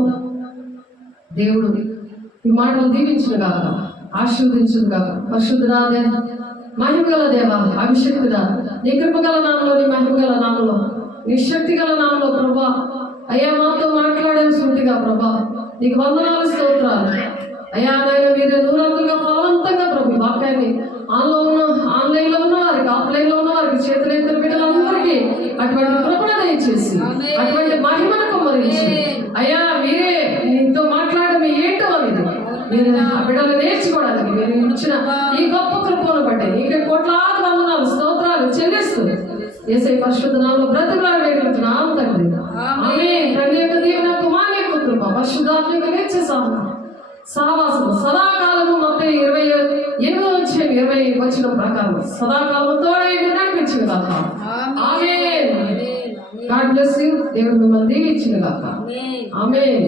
దేవుడు ఈ మాటలు దీవించిన గాక, ఆశీర్వదించిన గాక. పరిశుద్ధుడా దేవ, మహిమగల దేవ, అభిషక్తుడా, నీ కృపగల నామలో, నీ మహిమగల నామలో, నీ శక్తి గల నామలో ప్రభా అయ్యా మాతో మాట్లాడే సూటిగా ప్రభా నీకు వందనాలు, స్తోత్రాలు అయ్యా. నాయన మీరు నూరంతులుగా ఫలవంతంగా ప్రభు వాక్యాన్ని ఆన్లైన్లో ఉన్న వారికి, ఆఫ్లైన్లో ఉన్న వారికి, చేతులెత్తిన బిడ్డలందరికీ అటువంటి కృపణ దయచేసి, అటువంటి మహిమను కుమ్మరించి అయ్యా మీరే నీతో మాట్లాడమే ఏంటో అనేది మీరు ఆ బిడ్డలు నేర్చుకోవడానికి మీరు ఇచ్చిన ఈ గొప్ప కృపను బట్టి నీకే కోట్లాది వందనాలు, స్తోత్రాలు చెల్లిస్తూ యేసయ్య పరిశుద్ధ నామములో బ్రతిమలాడి వేడుకుంటున్నాం తండ్రి. ఆమేన్. తండ్రి యొక్క దీవెన, కుమారుని యొక్క కృప, పరిశుద్ధాత్మ యొక్క నిత్య సహవాసము సదాకాలము. మొత్తం 28:20 ప్రకారం సదాకాలము తోడై నడిపించింది కాక. ఆమేన్. God bless you. దేవుడు మిమ్మల్ని దీవించింది కాక. ఆమేన్.